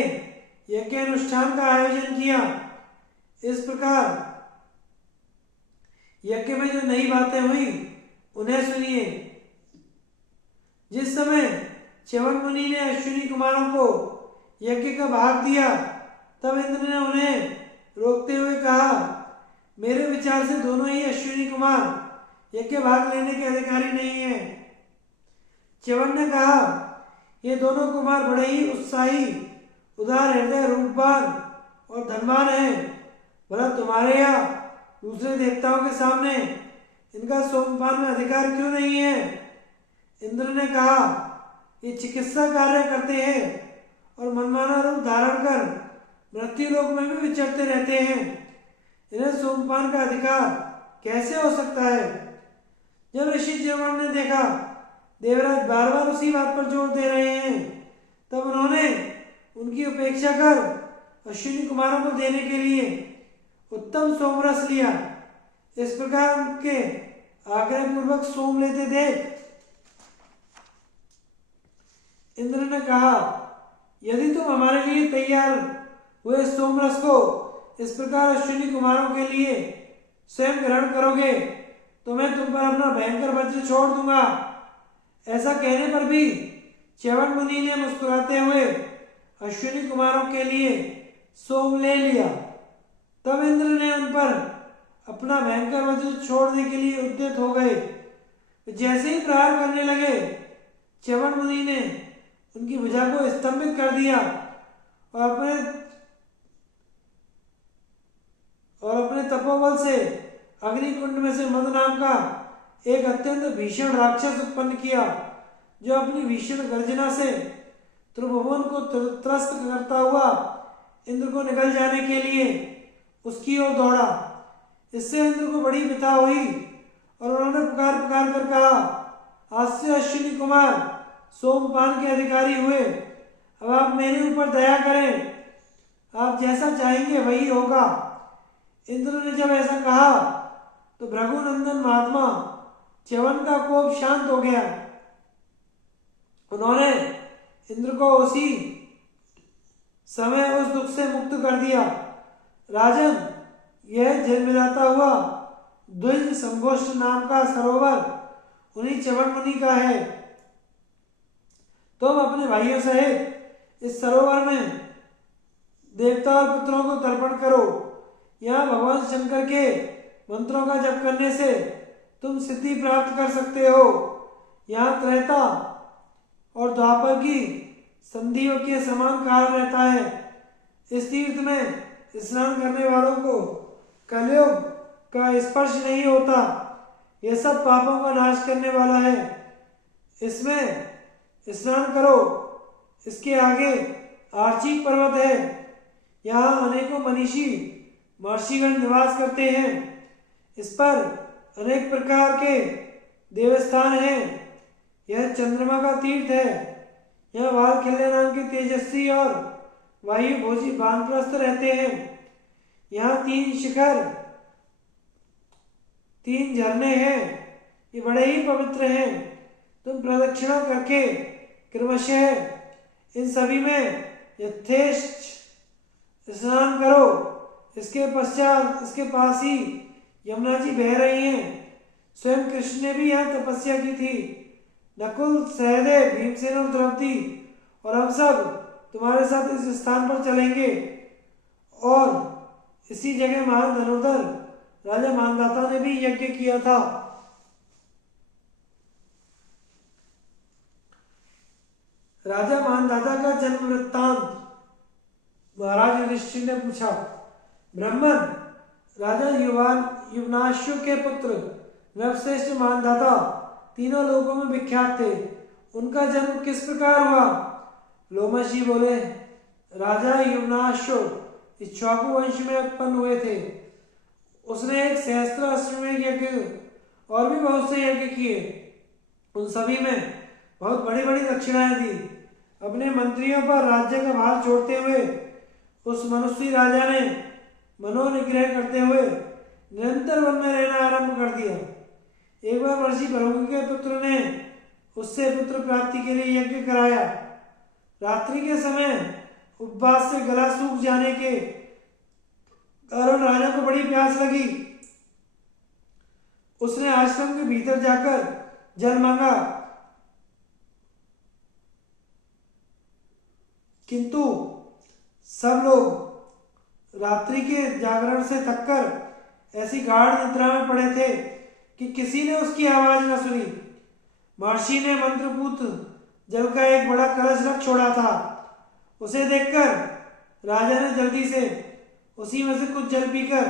यज्ञ अनुष्ठान का आयोजन किया। इस प्रकार यज्ञ में जो नई बातें हुई उन्हें सुनिए। जिस समय च्यवन मुनि ने अश्विनी कुमारों को यज्ञ का भाग दिया, तब इंद्र ने उन्हें रोकते हुए कहा, मेरे विचार से दोनों ही अश्विनी कुमार यज्ञ भाग लेने के अधिकारी नहीं हैं। च्यवन ने कहा, ये दोनों कुमार बड़े ही उत्साही, उदार हृदय, रूपवान और धनवान हैं। भला तुम्हारे या दूसरे देवताओं के सामने इनका सोमपान में अधिकार क्यों नहीं है? इंद्र ने कहा, ये चिकित्सा कार्य करते हैं और मनमाना रूप धारण कर मृत्यु लोक में भी विचरते रहते हैं। इन्हें सोमपान का अधिकार कैसे हो सकता है? जब ऋषि च्यवन ने देखा देवराज बार बार उसी बात पर जोर दे रहे हैं, तब उन्होंने उनकी उपेक्षा कर अश्विनी कुमारों को देने के लिए उत्तम सोमरस लिया। इस प्रकार उनके आग्रह पूर्वक सोम लेते देख इंद्र ने कहा, यदि तुम हमारे लिए तैयार हुए सोमरस को इस प्रकार अश्विनी कुमारों के लिए स्वयं ग्रहण करोगे तो मैं तुम पर अपना भयंकर वज्र छोड़ दूंगा। ऐसा कहने पर भी च्यवन मुनि ने मुस्कुराते हुए अश्विनी कुमारों के लिए सोम ले लिया। तब इंद्र ने उन पर अपना भयंकर वज्र छोड़ने के लिए उद्यत हो गए। जैसे ही प्रहार करने लगे, च्यवन मुनि ने उनकी भुजा को स्तंभित कर दिया और अपने तपोबल से अग्निकुंड में से मद नाम का एक अत्यंत भीषण राक्षस उत्पन्न किया, जो अपनी भीषण गर्जना से त्रिभुवन को त्रस्त करता हुआ इंद्र को निकल जाने के लिए उसकी ओर दौड़ा। इससे इंद्र को बड़ी व्यथा हुई और उन्होंने पुकार पुकार कर कहा, आज से अश्विनी कुमार सोमपान के अधिकारी हुए। अब आप मेरे ऊपर दया करें, आप जैसा चाहेंगे वही होगा। इंद्र ने जब ऐसा कहा तो भृगुनंदन महात्मा च्यवन का कोप शांत हो गया। उन्होंने इंद्र को उसी समय उस दुख से मुक्त कर दिया। राजन, यह झिलमिलाता हुआ द्विज संघोष्ठ नाम का सरोवर उन्हीं च्यवन मुनि का है। तुम अपने भाइयों सहित इस सरोवर में देवता और पितरों को तर्पण करो। यहाँ भगवान शंकर के मंत्रों का जप करने से तुम सिद्धि प्राप्त कर सकते हो। यहाँ त्रेता और द्वापर की संधियों के समान काल रहता है। इस तीर्थ में स्नान करने वालों को कलयुग का स्पर्श नहीं होता। यह सब पापों का नाश करने वाला है। इसमें स्नान करो। इसके आगे आर्चिक पर्वत है। यहाँ अनेकों मनीषी महर्षिगण निवास करते हैं। इस पर अनेक प्रकार के देवस्थान हैं। यह चंद्रमा का तीर्थ है। यहाँ वालखिल्य नाम के तेजस्वी और वायु भोजी वानप्रस्थ रहते हैं। यहाँ 3 शिखर, 3 झरने हैं। ये बड़े ही पवित्र हैं। तुम प्रदक्षिणा करके क्रमशः इन सभी में यथेष्ट स्नान करो। इसके पश्चात इसके पास ही यमुना जी बह रही हैं। स्वयं कृष्ण ने भी यहाँ तपस्या की थी। नकुल, सहदेव, भीमसेन और द्रौपदी और हम सब तुम्हारे साथ इस स्थान पर चलेंगे। और इसी जगह महान धनुर्धर राजा मानधाता ने भी यज्ञ किया था। राजा मानधाता का जन्म वृत्तांत महाराज युधिष्ठिर ने पूछा। ब्राह्मण राजा युवनाश्व के पुत्र नरश्रेष्ठ मानधाता तीनों लोगों में विख्यात थे। उनका जन्म किस प्रकार हुआ? लोमश जी बोले, राजा युवनाश्व इक्ष्वाकु वंश में उत्पन्न हुए थे। उसने एक सहस्त्राश्वमेध यज्ञ और भी बहुत से यज्ञ किए। उन सभी में बहुत बड़ी बड़ी दक्षिणाएं दी। अपने मंत्रियों पर राज्य का भार छोड़ते हुए उस मनुष्य राजा ने मनोनिग्रह करते हुए निरंतर वन में रहना आरंभ कर दिया। एक बार महर्षि भृगु के पुत्र ने उससे पुत्र प्राप्ति के लिए यज्ञ कराया। रात्रि के समय उपवास से गला सूख जाने के कारण राजा को बड़ी प्यास लगी। उसने आश्रम के भीतर जाकर जल मांगा, किंतु सब लोग रात्रि के जागरण से थककर ऐसी गाढ़ निद्रा में पड़े थे कि किसी ने उसकी आवाज न सुनी। महर्षि ने मंत्रपूत जल का एक बड़ा कलश रख छोड़ा था। उसे देखकर राजा ने जल्दी से उसी में से कुछ जल पीकर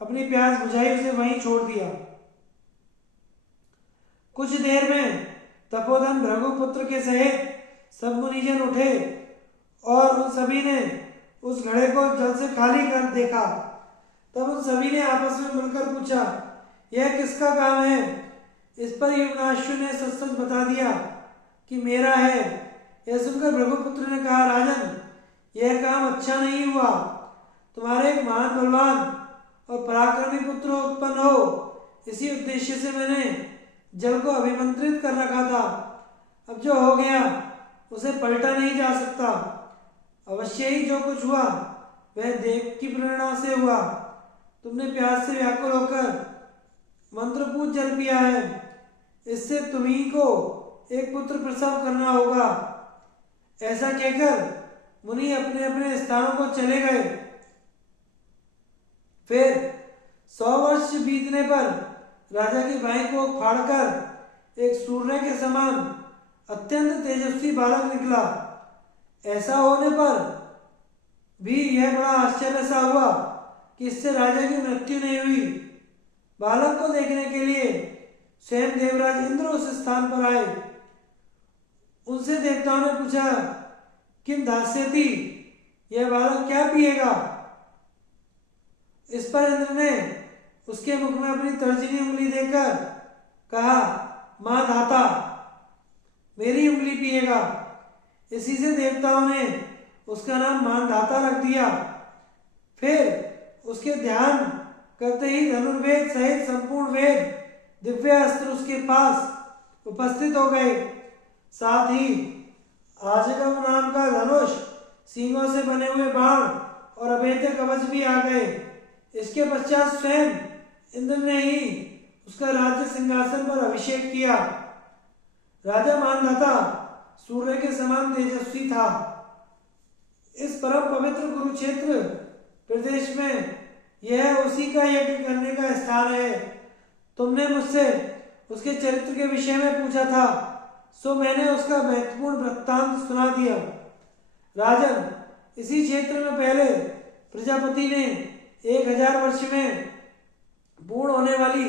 अपनी प्यास बुझाई, उसे वहीं छोड़ दिया। कुछ देर में तपोधन भृगुपुत्र के सहित सब मुनिजन उठे और उन सभी ने उस घड़े को जल से खाली कर देखा। तब उन सभी ने आपस में मिलकर पूछा, यह किसका काम है? इस पर यमुनाश्व ने सच सच बता दिया कि मेरा है। यह सुनकर भृगुपुत्र ने कहा, राजन, यह काम अच्छा नहीं हुआ। तुम्हारे एक महान बलवान और पराक्रमी पुत्र उत्पन्न हो, इसी उद्देश्य से मैंने जल को अभिमंत्रित कर रखा था। अब जो हो गया उसे पलटा नहीं जा सकता। अवश्य ही जो कुछ हुआ वह देव की प्रेरणा से हुआ। तुमने प्यास से व्याकुल होकर मंत्रपूत जल पिया है, इससे तुम्ही को एक पुत्र प्रसव करना होगा। ऐसा कहकर मुनि अपने अपने स्थानों को चले गए। फिर 100 वर्ष बीतने पर राजा की बाई को फाड़कर एक सूर्य के समान अत्यंत तेजस्वी बालक निकला। ऐसा होने पर भी यह बड़ा आश्चर्य सा हुआ कि इससे राजा की मृत्यु नहीं हुई। बालक को देखने के लिए स्वयं देवराज इंद्र उस स्थान पर आए। उनसे देवताओं ने पूछा, किम दास्यति, यह बालक क्या पिएगा? इस पर इंद्र ने उसके मुख में अपनी तर्जनी उंगली देकर कहा, मां धाता, मेरी उंगली पिएगा। इसी से देवताओं ने उसका नाम मानधाता रख दिया। फिर उसके ध्यान करते ही धनुर्वेद सहित संपूर्ण वेद दिव्य अस्त्र उसके पास उपस्थित हो गए। साथ ही आजगम नाम का धनुष, सींगों से बने हुए बाण और अभेद्य कवच भी आ गए। इसके पश्चात स्वयं इंद्र ने ही उसका राज्य सिंहासन पर अभिषेक किया। राजा मानधाता सूर्य के समान तेजस्वी था। इस परम पवित्र कुरुक्षेत्र प्रदेश में यह उसी का यज्ञ करने का स्थान है। तुमने मुझसे उसके चरित्र के विषय में पूछा था, सो मैंने उसका महत्वपूर्ण वृत्तांत सुना दिया। राजन, इसी क्षेत्र में पहले प्रजापति ने 1000 वर्ष में पूर्ण होने वाली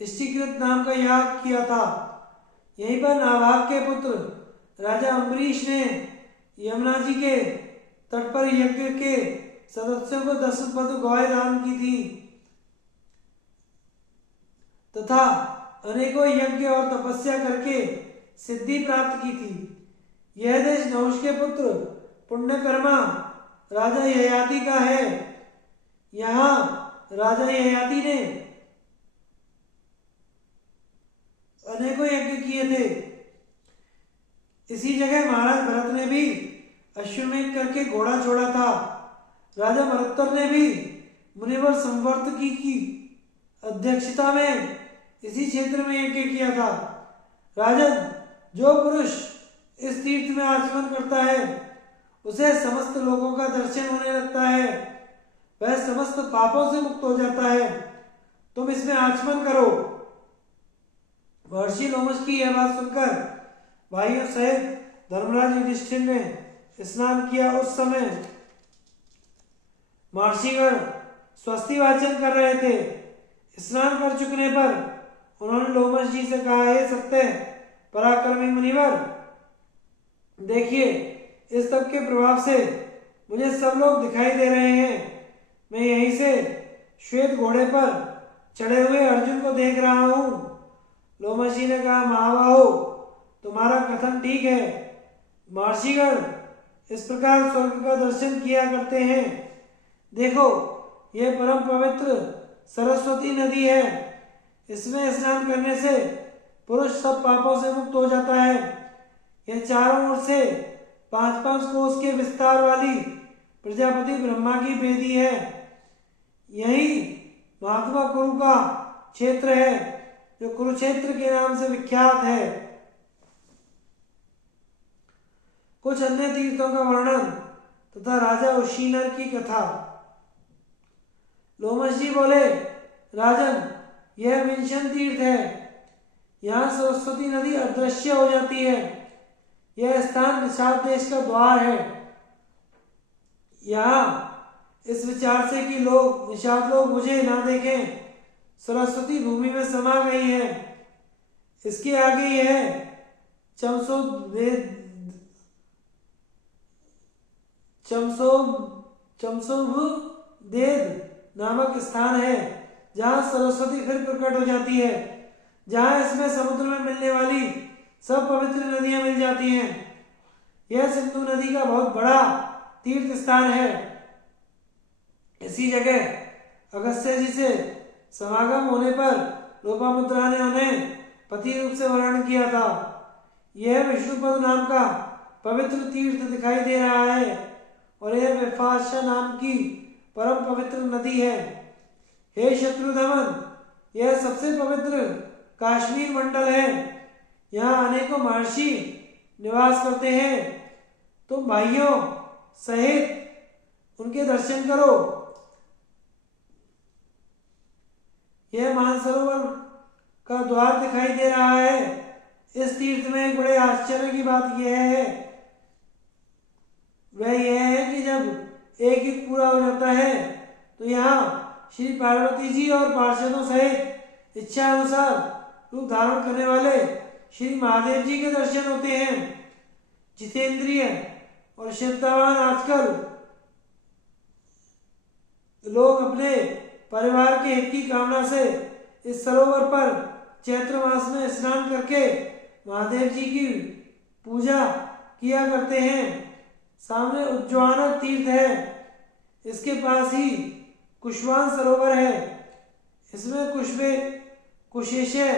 इष्टिकृत नाम का याग किया था। यहीं पर नाभाग के पुत्र राजा अम्बरीश ने यमुना जी के तट पर यज्ञ के सदस्यों को 10 पद गौएं दान की थी तथा अनेकों यज्ञ और तपस्या करके सिद्धि प्राप्त की थी। यह देश नहुष के पुत्र पुण्यकर्मा राजा ययाति का है। यहाँ राजा ययाति ने अनेकों यज्ञ किए थे। इसी जगह महाराज भरत ने भी अश्वमेध करके घोड़ा छोड़ा था। राजा मरुत्तर ने भी मुनिवर संवर्तकी की अध्यक्षता में इसी क्षेत्र में यज्ञ किया था। राजन, जो पुरुष इस तीर्थ में आचमन करता है उसे समस्त लोगों का दर्शन होने लगता है। वह समस्त पापों से मुक्त हो जाता है। तुम इसमें आचमन करो। महर्षि लोमश की यह बात सुनकर भाइयों सहित धर्मराज युधिष्ठिर ने स्नान किया। उस समय महर्षिगण स्वस्ति वाचन कर रहे थे। स्नान कर चुकने पर उन्होंने लोमश जी से कहा, हे सत्य पराक्रमी मुनिवर, देखिए इस तप के प्रभाव से मुझे सब लोग दिखाई दे रहे हैं। मैं यहीं से श्वेत घोड़े पर चढ़े हुए अर्जुन को देख रहा हूं। लोमश जी ने कहा, महाबाहो, तुम्हारा कथन ठीक है। महर्षिगण इस प्रकार स्वर्ग का दर्शन किया करते हैं। देखो, यह परम पवित्र सरस्वती नदी है। इसमें स्नान करने से पुरुष सब पापों से मुक्त हो जाता है। यह चारों ओर से 5-5 कोस के विस्तार वाली प्रजापति ब्रह्मा की वेदी है। यही महात्मा कुरु का क्षेत्र है, जो कुरुक्षेत्र के नाम से विख्यात है। कुछ अन्य तीर्थों का वर्णन तथा राजा उशीनर की कथा। लोमश जी बोले, राजन, यह विंशन तीर्थ है। यहाँ सरस्वती नदी अदृश्य हो जाती है। यह स्थान निषाद देश का द्वार है। यहाँ इस विचार से कि निषाद लोग मुझे ना देखें, सरस्वती भूमि में समा गई है। इसके आगे यह चमसोभदेद नामक स्थान है, जहाँ सरस्वती फिर प्रकट हो जाती है, जहाँ इसमें समुद्र में मिलने वाली सब पवित्र नदियां मिल जाती हैं। यह सिंधु नदी का बहुत बड़ा तीर्थ स्थान है। इसी जगह अगस्त्य जी से समागम होने पर लोपामुद्रा ने उन्हें पति रूप से वर्णन किया था। यह विष्णुपद नाम का पवित्र तीर्थ दिखाई दे रहा है और यह विपाशा नाम की परम पवित्र नदी है। हे शत्रुधमन, यह सबसे पवित्र काश्मीर मंडल है। यहाँ अनेकों महर्षि निवास करते हैं। तुम भाइयों सहित उनके दर्शन करो। यह मानसरोवर का द्वार दिखाई दे रहा है। इस तीर्थ में एक बड़े आश्चर्य की बात यह है, वह यह है कि जब एक युग पूरा हो जाता है तो यहाँ श्री पार्वती जी और पार्षदों सहित इच्छा अनुसार रूप धारण करने वाले श्री महादेव जी के दर्शन होते हैं। जितेंद्रिय और श्रद्धावान आजकल लोग अपने परिवार के हित की कामना से इस सरोवर पर चैत्र मास में स्नान करके महादेव जी की पूजा किया करते हैं। सामने उज्जवानक तीर्थ है। इसके पास ही कुशवान सरोवर है। इसमें कुशेशय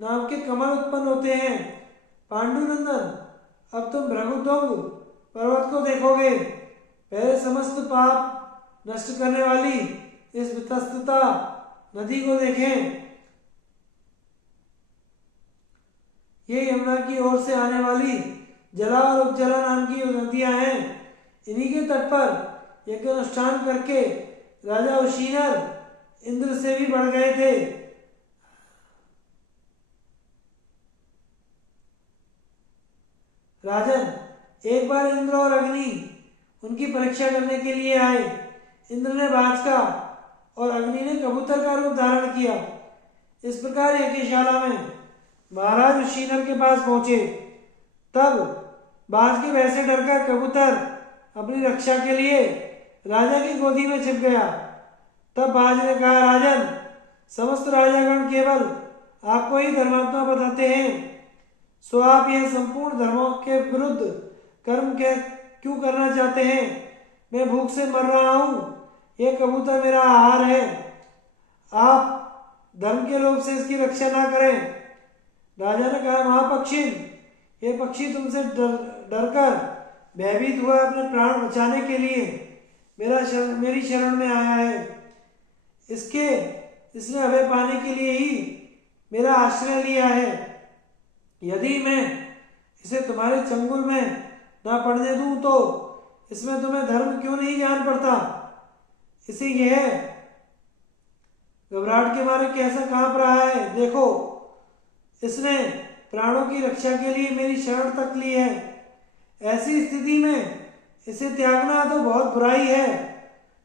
नाम के कमल उत्पन्न होते हैं। पांडुनंदन, अब तुम भृगुतुंग पर्वत को देखोगे। पहले समस्त पाप नष्ट करने वाली इस वितस्तता नदी को देखें। ये यमुना की ओर से आने वाली जला और उपजला नाम की नदियां हैं। इन्हीं के तट पर यज्ञ अनुष्ठान करके राजा उशीनर इंद्र से भी बढ़ गए थे। राजन, एक बार इंद्र और अग्नि उनकी परीक्षा करने के लिए आए। इंद्र ने बाज का और अग्नि ने कबूतर का रूप धारण किया। इस प्रकार यज्ञशाला में महाराज उशीनर के पास पहुंचे। तब बाज के भय से डरकर कबूतर अपनी रक्षा के लिए राजा की गोदी में छिप गया। तब बाज ने कहा, राजन, समस्त राजागण केवल आपको ही धर्मात्मा बताते हैं, सो आप यह संपूर्ण धर्मों के विरुद्ध कर्म क्यों करना चाहते हैं? मैं भूख से मर रहा हूं। यह कबूतर मेरा आहार है। आप धर्म के लोभ से इसकी रक्षा ना करें। राजा ने कहा, महापक्षिन, यह पक्षी तुमसे डरकर भयभीत हुआ अपने प्राण बचाने के लिए मेरी शरण में आया है। इसने अभय पाने के लिए ही मेरा आश्रय लिया है। यदि मैं इसे तुम्हारे चंगुल में ना पड़ने दूं तो इसमें तुम्हें धर्म क्यों नहीं जान पड़ता? इसे यह घबराहट के मारे कैसा कांप रहा है। देखो, इसने प्राणों की रक्षा के लिए मेरी शरण तक ली है। ऐसी स्थिति में इसे त्यागना तो बहुत बुराई है।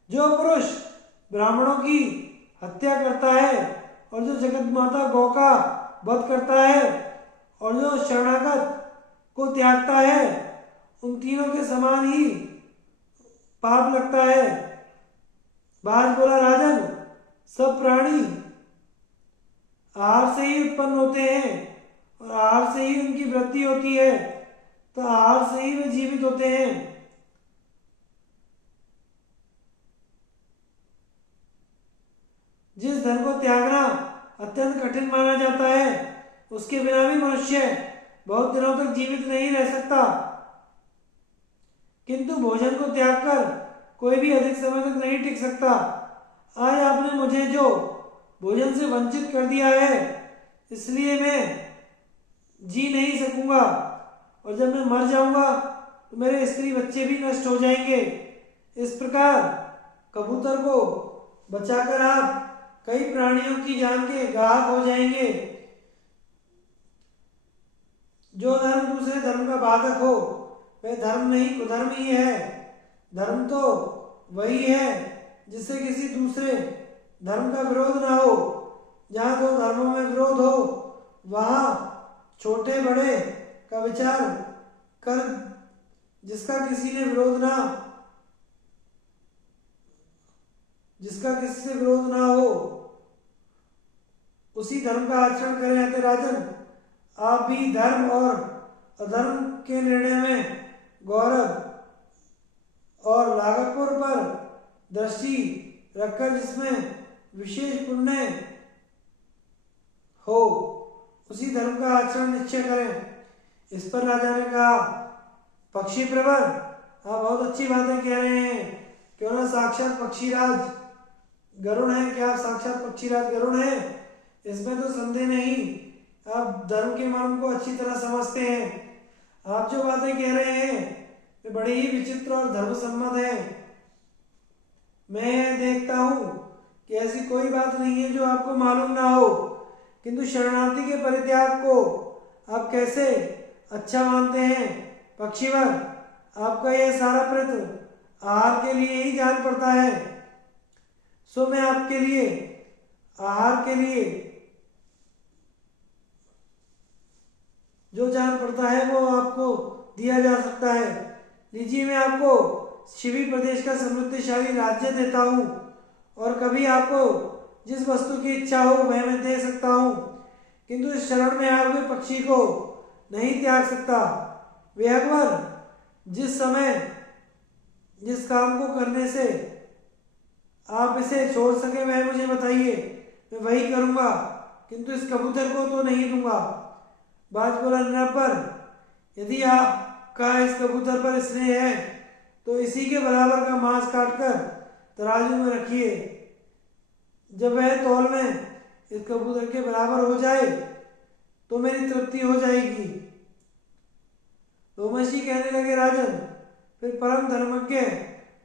जो पुरुष ब्राह्मणों की हत्या करता है और जो जगत माता गौ का वध करता है और जो शरणागत को त्यागता है, उन तीनों के समान ही पाप लगता है। बाज बोला, राजन, सब प्राणी आहार से ही उत्पन्न होते हैं और आहार से ही उनकी वृद्धि होती है, तो आहार से ही वे जीवित होते हैं। जिस धन को त्यागना अत्यंत कठिन माना जाता है, उसके बिना भी मनुष्य बहुत दिनों तक जीवित नहीं रह सकता, किंतु भोजन को त्याग कर कोई भी अधिक समय तक नहीं टिक सकता। आज आपने मुझे जो भोजन से वंचित कर दिया है, इसलिए मैं जी नहीं सकूंगा, और जब मैं मर जाऊंगा तो मेरे स्त्री बच्चे भी नष्ट हो जाएंगे। इस प्रकार कबूतर को बचाकर आप कई प्राणियों की जान के ग्राहक हो जाएंगे। जो धर्म दूसरे धर्म का बाधक हो वह धर्म नहीं कुधर्म ही है। धर्म तो वही है जिससे किसी दूसरे धर्म का विरोध ना हो। जहाँ दो धर्मों में विरोध हो वहाँ छोटे बड़े का विचार कर जिसका किसी से विरोध ना हो उसी धर्म का आचरण करें। अतः राजन, आप भी धर्म और अधर्म के निर्णय में गौरव और लाघवपुर पर दृष्टि रखकर जिसमें विशेष पुण्य हो उसी धर्म का आचरण निश्चय करें। इस पर राजा ने कहा, पक्षी प्रवर, आप बहुत अच्छी बातें कह रहे हैं। क्यों ना साक्षात पक्षीराज गरुड़ है। क्या आप साक्षात पक्षीराज गरुड़ हैं? इसमें तो संदेह नहीं। आप धर्म के मर्म को अच्छी तरह समझते हैं। आप जो बातें कह रहे हैं वे बड़ी ही विचित्र और धर्मसम्मत है। मैं देखता हूँ कि ऐसी कोई बात नहीं है जो आपको मालूम ना हो, किंतु शरणार्थी के परित्याग को आप कैसे अच्छा मानते हैं। पक्षीवर, आपका यह सारा प्रयत्न आहार के लिए ही जान पड़ता है। सो मैं आपके लिए आहार के लिए जो जान पड़ता है वो आपको दिया जा सकता है। लीजिए, मैं आपको शिवी प्रदेश का समृद्धशाली राज्य देता हूँ, और कभी आपको जिस वस्तु की इच्छा हो वह मैं दे सकता हूँ, किंतु इस शरण में आए हुए पक्षी को नहीं त्याग सकता। वे अकबर, जिस समय जिस काम को करने से आप इसे छोड़ सके वह मुझे बताइए, मैं वही करूँगा, किंतु इस कबूतर को तो नहीं दूंगा। बाज बोला, निरब्बर, यदि आपका इस कबूतर पर स्नेह है तो इसी के बराबर का मांस काटकर तराजू में रखिए। जब वह तौल में इस कबूतर के बराबर हो जाए तो मेरी तृप्ति हो जाएगी। लोमशी कहने लगे, राजन, फिर परम धर्मज्ञ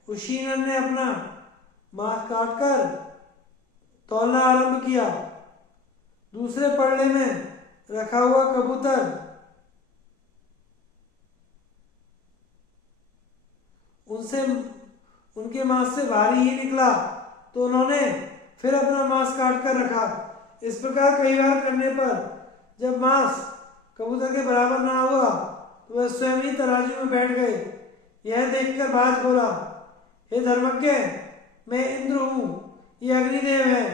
उशीनन ने अपना मांस काटकर तौलना आरंभ किया। दूसरे पड़ले में रखा हुआ कबूतर उनके मांस से भारी ही निकला, तो उन्होंने फिर अपना मांस काट कर रखा। इस प्रकार कई बार करने पर जब मांस कबूतर के बराबर ना हुआ तो वह स्वयं ही तराजू में बैठ गए। यह देखकर बाज बोला, हे धर्मज्ञ, मैं इंद्र हूँ, ये अग्निदेव है।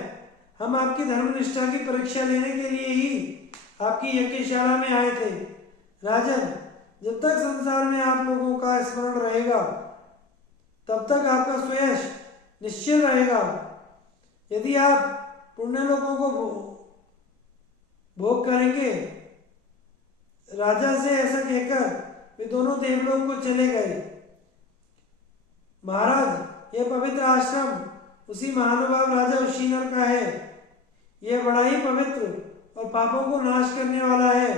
हम आपकी धर्मनिष्ठा की परीक्षा लेने के लिए ही आपकी यज्ञशाला में आए थे। राजन, जब तक संसार में आप लोगों का स्मरण रहेगा तब तक आपका सुयश निश्चल रहेगा। यदि आप पुण्य लोगों को भोग करेंगे। राजा से ऐसा कहकर वे दोनों देवलोक को चले गए। महाराज, यह पवित्र आश्रम उसी महानुभाव राजा उशीनर का है। यह बड़ा ही पवित्र और पापों को नाश करने वाला है।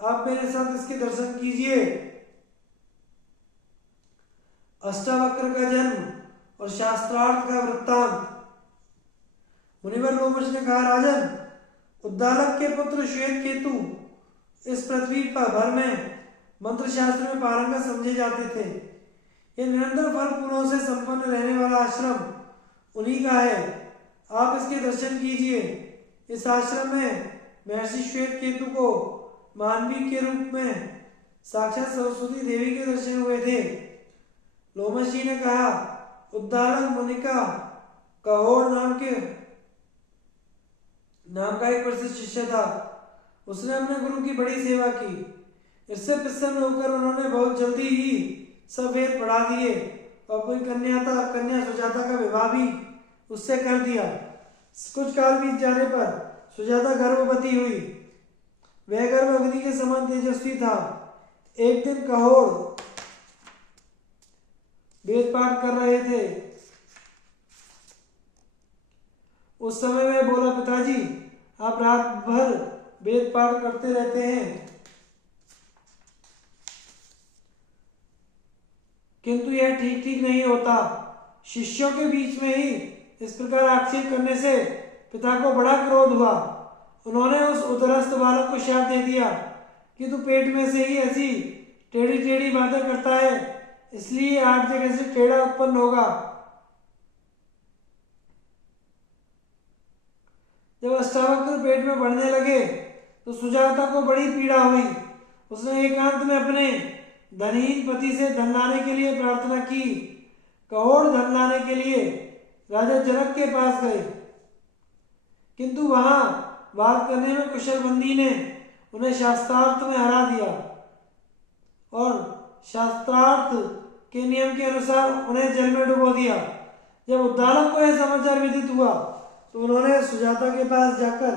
आप मेरे साथ इसके दर्शन कीजिए। अष्टावक्र का जन्म और शास्त्रार्थ का वृत्तांत। मुनिवर रोमश ने कहा, राजन, उद्दालक के पुत्र श्वेत केतु इस पृथ्वी पर भर में मंत्र शास्त्र में पारंगत समझे जाते थे। यह निरंतर फल फूलों से संपन्न रहने वाला आश्रम उन्हीं का है। आप इसके दर्शन कीजिए। इस आश्रम में महर्षि श्वेत केतु को मानवी के रूप में साक्षात सरस्वती देवी के दर्शन हुए थे। लोमश जी ने कहा, उद्दालक मुनि का कहोड़ नाम का एक प्रसिद्ध शिष्य था। उसने अपने गुरु की बड़ी सेवा की। इससे प्रसन्न होकर उन्होंने बहुत जल्दी ही सब वेद पढ़ा दिए और कोई कन्या सुजाता का विवाह भी उससे कर दिया। कुछ काल बीत जाने पर सुजाता गर्भवती हुई। वह गर्भ अग्नि के समान तेजस्वी था। एक दिन कहोड़ वेद पाठ कर रहे थे। उस समय वह बोला, पिताजी आप रात भर वेद पाठ करते रहते हैं, किंतु यह ठीक ठीक नहीं होता। शिष्यों के बीच में ही इस प्रकार आक्षेप करने से पिता को बड़ा क्रोध हुआ। उन्होंने उस उदरस्थ बालक को शाप दे दिया कि तू पेट में से ही ऐसी टेढ़ी टेढ़ी बातें करता है, इसलिए 8 जगह से टेढ़ा उत्पन्न होगा। जब अष्टावक्र पेट में बढ़ने लगे तो सुजाता को बड़ी पीड़ा हुई। उसने एकांत में अपने धनहीन पति से धन लाने के लिए प्रार्थना की। कहोड़ धन लाने के लिए राजा जनक के पास गए, किंतु वहां बात करने में कुशल बंदी ने उन्हें शास्त्रार्थ में हरा दिया और शास्त्रार्थ के नियम के अनुसार उन्हें जल में डुबो दिया। जब उद्दालक को यह समाचार विदित हुआ तो उन्होंने सुजाता के पास जाकर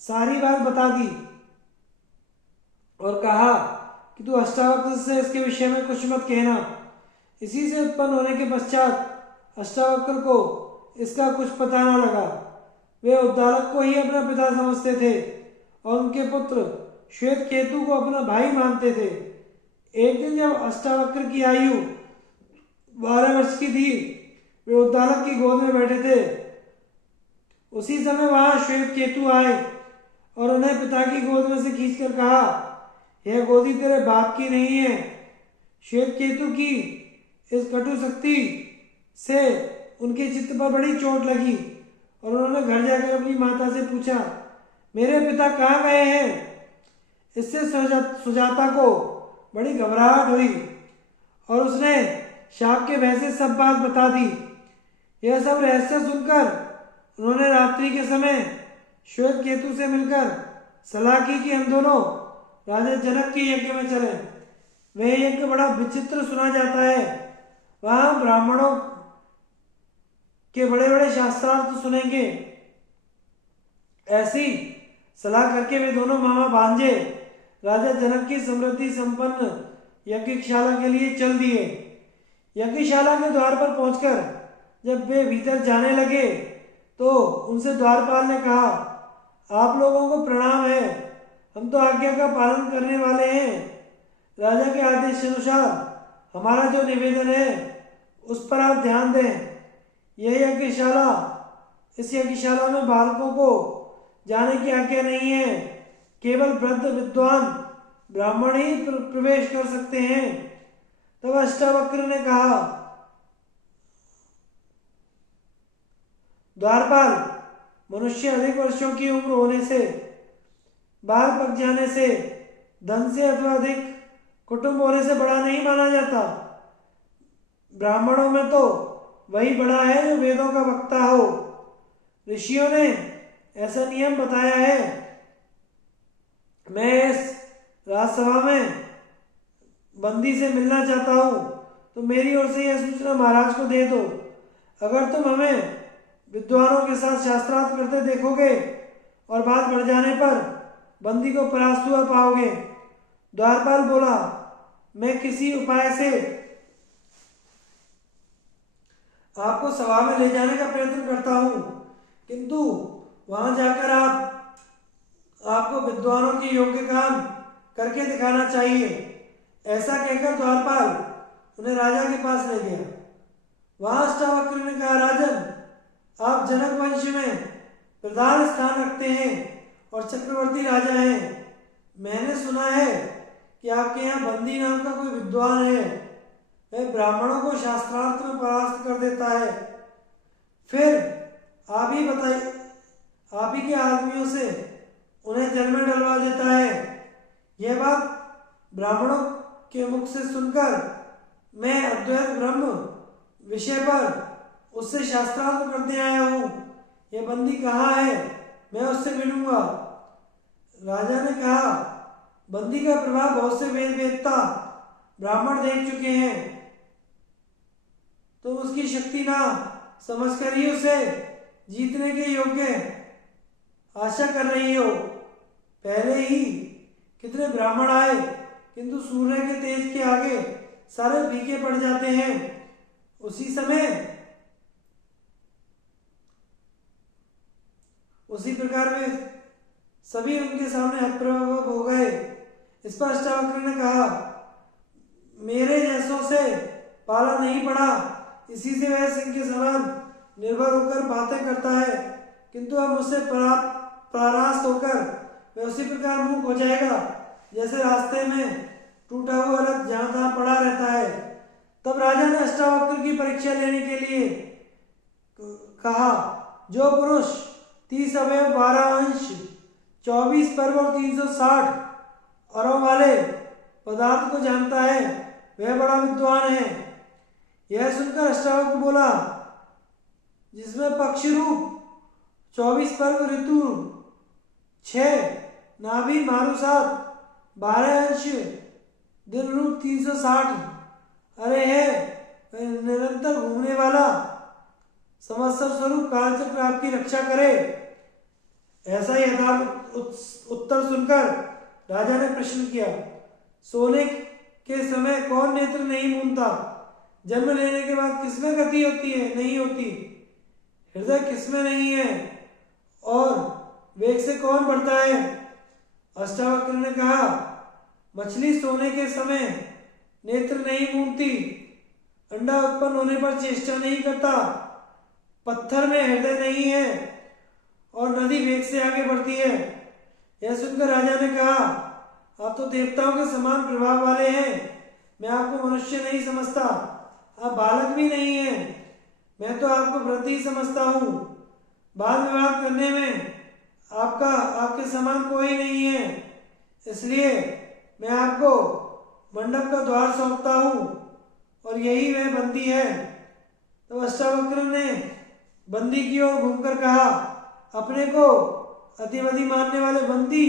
सारी बात बता दी और कहा कि तू अष्टावक्र से इसके विषय में कुछ मत कहना। इसी से उत्पन्न होने के पश्चात अष्टावक्र को इसका कुछ पता न लगा। वे उद्दालक को ही अपना पिता समझते थे और उनके पुत्र श्वेत केतु को अपना भाई मानते थे। एक दिन जब अष्टावक्र की आयु 12 वर्ष की थी, वे उद्दालक की गोद में बैठे थे। उसी समय वहां श्वेत केतु आए और उन्हें पिता की गोद में से खींचकर कहा, यह गोदी तेरे बाप की नहीं है। श्वेत केतु की इस कटु शक्ति से उनके चित्त पर बड़ी चोट लगी और उन्होंने घर जाकर अपनी माता से पूछा, मेरे पिता कहाँ गए हैं? इससे सुजाता को बड़ी घबराहट हुई और उसने शाप के भय से सब बात बता दी। यह सब रहस्य सुनकर उन्होंने रात्रि के समय श्वेत केतु से मिलकर सलाह की कि हम दोनों राजा जनक के यज्ञ में चले। वह यज्ञ बड़ा विचित्र सुना जाता है। वहां ब्राह्मणों के बड़े बड़े शास्त्रार्थ सुनेंगे। ऐसी सलाह करके वे दोनों मामा भांजे राजा जनक की समृद्धि संपन्न यज्ञशाला के लिए चल दिए। यज्ञशाला के द्वार पर पहुंचकर जब वे भीतर जाने लगे तो उनसे द्वारपाल ने कहा, आप लोगों को प्रणाम है, हम तो आज्ञा का पालन करने वाले हैं। राजा के आदेश अनुसार हमारा जो निवेदन है उस पर आप ध्यान दें। यह यज्ञशाला, इस यज्ञशाला में बालकों को जाने की आज्ञा नहीं है। केवल वृद्ध विद्वान ब्राह्मण ही प्रवेश कर सकते हैं। तब अष्टावक्र ने कहा, द्वारपाल, मनुष्य अधिक वर्षों की उम्र होने से, बाल पक जाने से, धन से अथवा अधिक कुटुंब होने से बड़ा नहीं माना जाता। ब्राह्मणों में तो वही बड़ा है जो वेदों का वक्ता हो। ऋषियों ने ऐसा नियम बताया है। मैं इस राजसभा में बंदी से मिलना चाहता हूं, तो मेरी ओर से यह सूचना महाराज को दे दो। अगर तुम हमें विद्वानों के साथ शास्त्रार्थ करते देखोगे और बात बढ़ जाने पर बंदी को परास्त हुआ पाओगे। द्वारपाल बोला, मैं किसी उपाय से आपको सभा में ले जाने का प्रयत्न करता हूं, किंतु वहां जाकर आपको विद्वानों के योग्य काम करके दिखाना चाहिए। ऐसा कहकर द्वारपाल उन्हें राजा के पास ले गया। वहां अष्टावक्र ने कहा, राजन, आप जनक वंश में प्रधान स्थान रखते हैं और चक्रवर्ती राजा हैं। मैंने सुना है कि आपके यहाँ बंदी नाम का कोई विद्वान है। वह ब्राह्मणों को शास्त्रार्थ में परास्त कर देता है, फिर आप ही बताइए, आप ही के आदमियों से उन्हें जल में डलवा देता है। यह बात ब्राह्मणों के मुख से सुनकर मैं अद्वैत ब्रह्म विषय पर उससे शास्त्रार्थ करते आया हूं। यह बंदी कहाँ है? मैं उससे मिलूंगा। राजा ने कहा, बंदी का प्रभाव बहुत से वेद वेदता ब्राह्मण देख चुके हैं। तुम उसकी शक्ति ना समझकर ही उसे जीतने के योग्य आशा कर रही हो। पहले ही कितने ब्राह्मण आए, किंतु सूर्य के तेज के आगे सारे फीके पड़ जाते हैं। उसी प्रकार वे सभी उनके सामने हतप्रभ हो गए। इस पर अष्टावक्र ने कहा, मेरे जैसों से पाला नहीं पड़ा, इसी से वह सिंह के समान निर्भर होकर बातें करता है, किंतु अब मुझसे परास्त होकर वह उसी प्रकार मूक हो जाएगा जैसे रास्ते में टूटा हुआ रथ जहां तहां पड़ा रहता है। तब राजा ने अष्टावक्र की परीक्षा लेने के लिए कहा, जो पुरुष 30 अवयव 12 अंश 24 पर्व और 360 अरव वाले पदार्थ को जानता है, वह बड़ा विद्वान है। यह सुनकर अष्टावक्र बोला, जिसमें पक्ष रूप 24 पर्व ऋतु 6 नाभि मारु 7 12 अंश दिन रूप 360 अरे है, निरंतर घूमने वाला संवत्सर स्वरूप कालचक्र आपकी रक्षा करे। ऐसा यथार्थ उत्तर सुनकर राजा ने प्रश्न किया, सोने के समय कौन नेत्र नहीं मूंदता? जन्म लेने के बाद किसमें गति होती है? नहीं होती। हृदय किसमें नहीं है? और वेग से कौन बढ़ता है? अष्टावक्र ने कहा, मछली सोने के समय नेत्र नहीं मूंदती, अंडा उत्पन्न होने पर चेष्टा नहीं करता, पत्थर में हृदय नहीं है और नदी वेग से आगे बढ़ती है। यह सुनकर राजा ने कहा, आप तो देवताओं के समान प्रभाव वाले हैं, मैं आपको मनुष्य नहीं समझता, आप बालक भी नहीं हैं, मैं तो आपको वृद्धि समझता हूँ। बाल विवाह करने में आपके समान कोई नहीं है, इसलिए मैं आपको मंडप का द्वार सौंपता हूँ और यही वह बंदी है। तो अष्टावक्र ने बंदी की ओर घूमकर कहा, अपने को अतिवधि मानने वाले बंदी,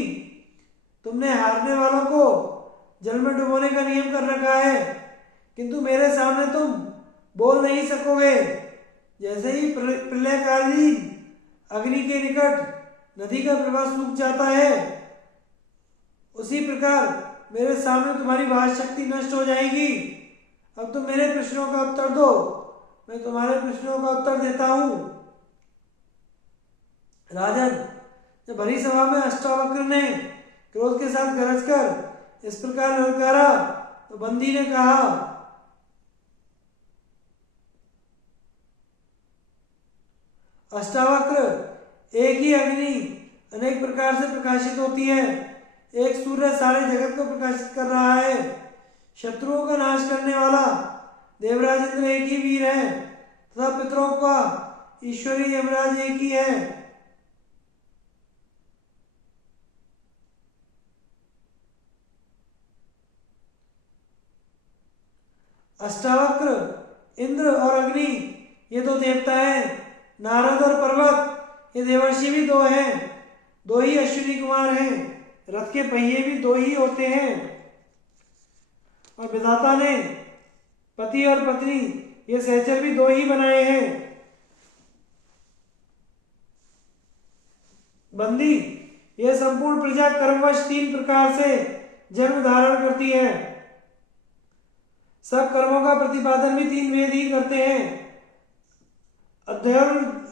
तुमने हारने वालों को जल में डुबोने का नियम कर रखा है, किंतु मेरे सामने तुम बोल नहीं सकोगे। जैसे ही प्रलयकालीन अग्नि के निकट नदी का प्रवाह सूख जाता है, उसी प्रकार मेरे सामने तुम्हारी वाच शक्ति नष्ट हो जाएगी। अब तुम मेरे प्रश्नों का उत्तर दो, मैं तुम्हारे प्रश्नों का उत्तर देता हूं। राजन, जब भरी सभा में अष्टावक्र ने क्रोध के साथ गरज कर इस प्रकार ललकारा, तो बंदी ने कहा, अष्टावक्र, एक ही अग्नि अनेक प्रकार से प्रकाशित होती है, एक सूर्य सारे जगत को प्रकाशित कर रहा है, शत्रुओं का नाश करने वाला देवराज इंद्र एक ही वीर है तथा पितरों का ईश्वरी यमराज एक ही है। अष्टावक्र, इंद्र और अग्नि ये दो देवता हैं, नारद और पर्वत ये देवर्षि भी दो हैं, दो ही अश्विनी कुमार हैं, रथ के पहिए भी दो ही होते हैं, और विधाता ने पति और पत्नी ये सहचर भी दो ही बनाए हैं। बंदी, यह संपूर्ण प्रजा कर्मवश 3 प्रकार से जन्म धारण करती है। सब कर्मों का प्रतिपादन भी 3 वेद ही करते हैं। अध्ययन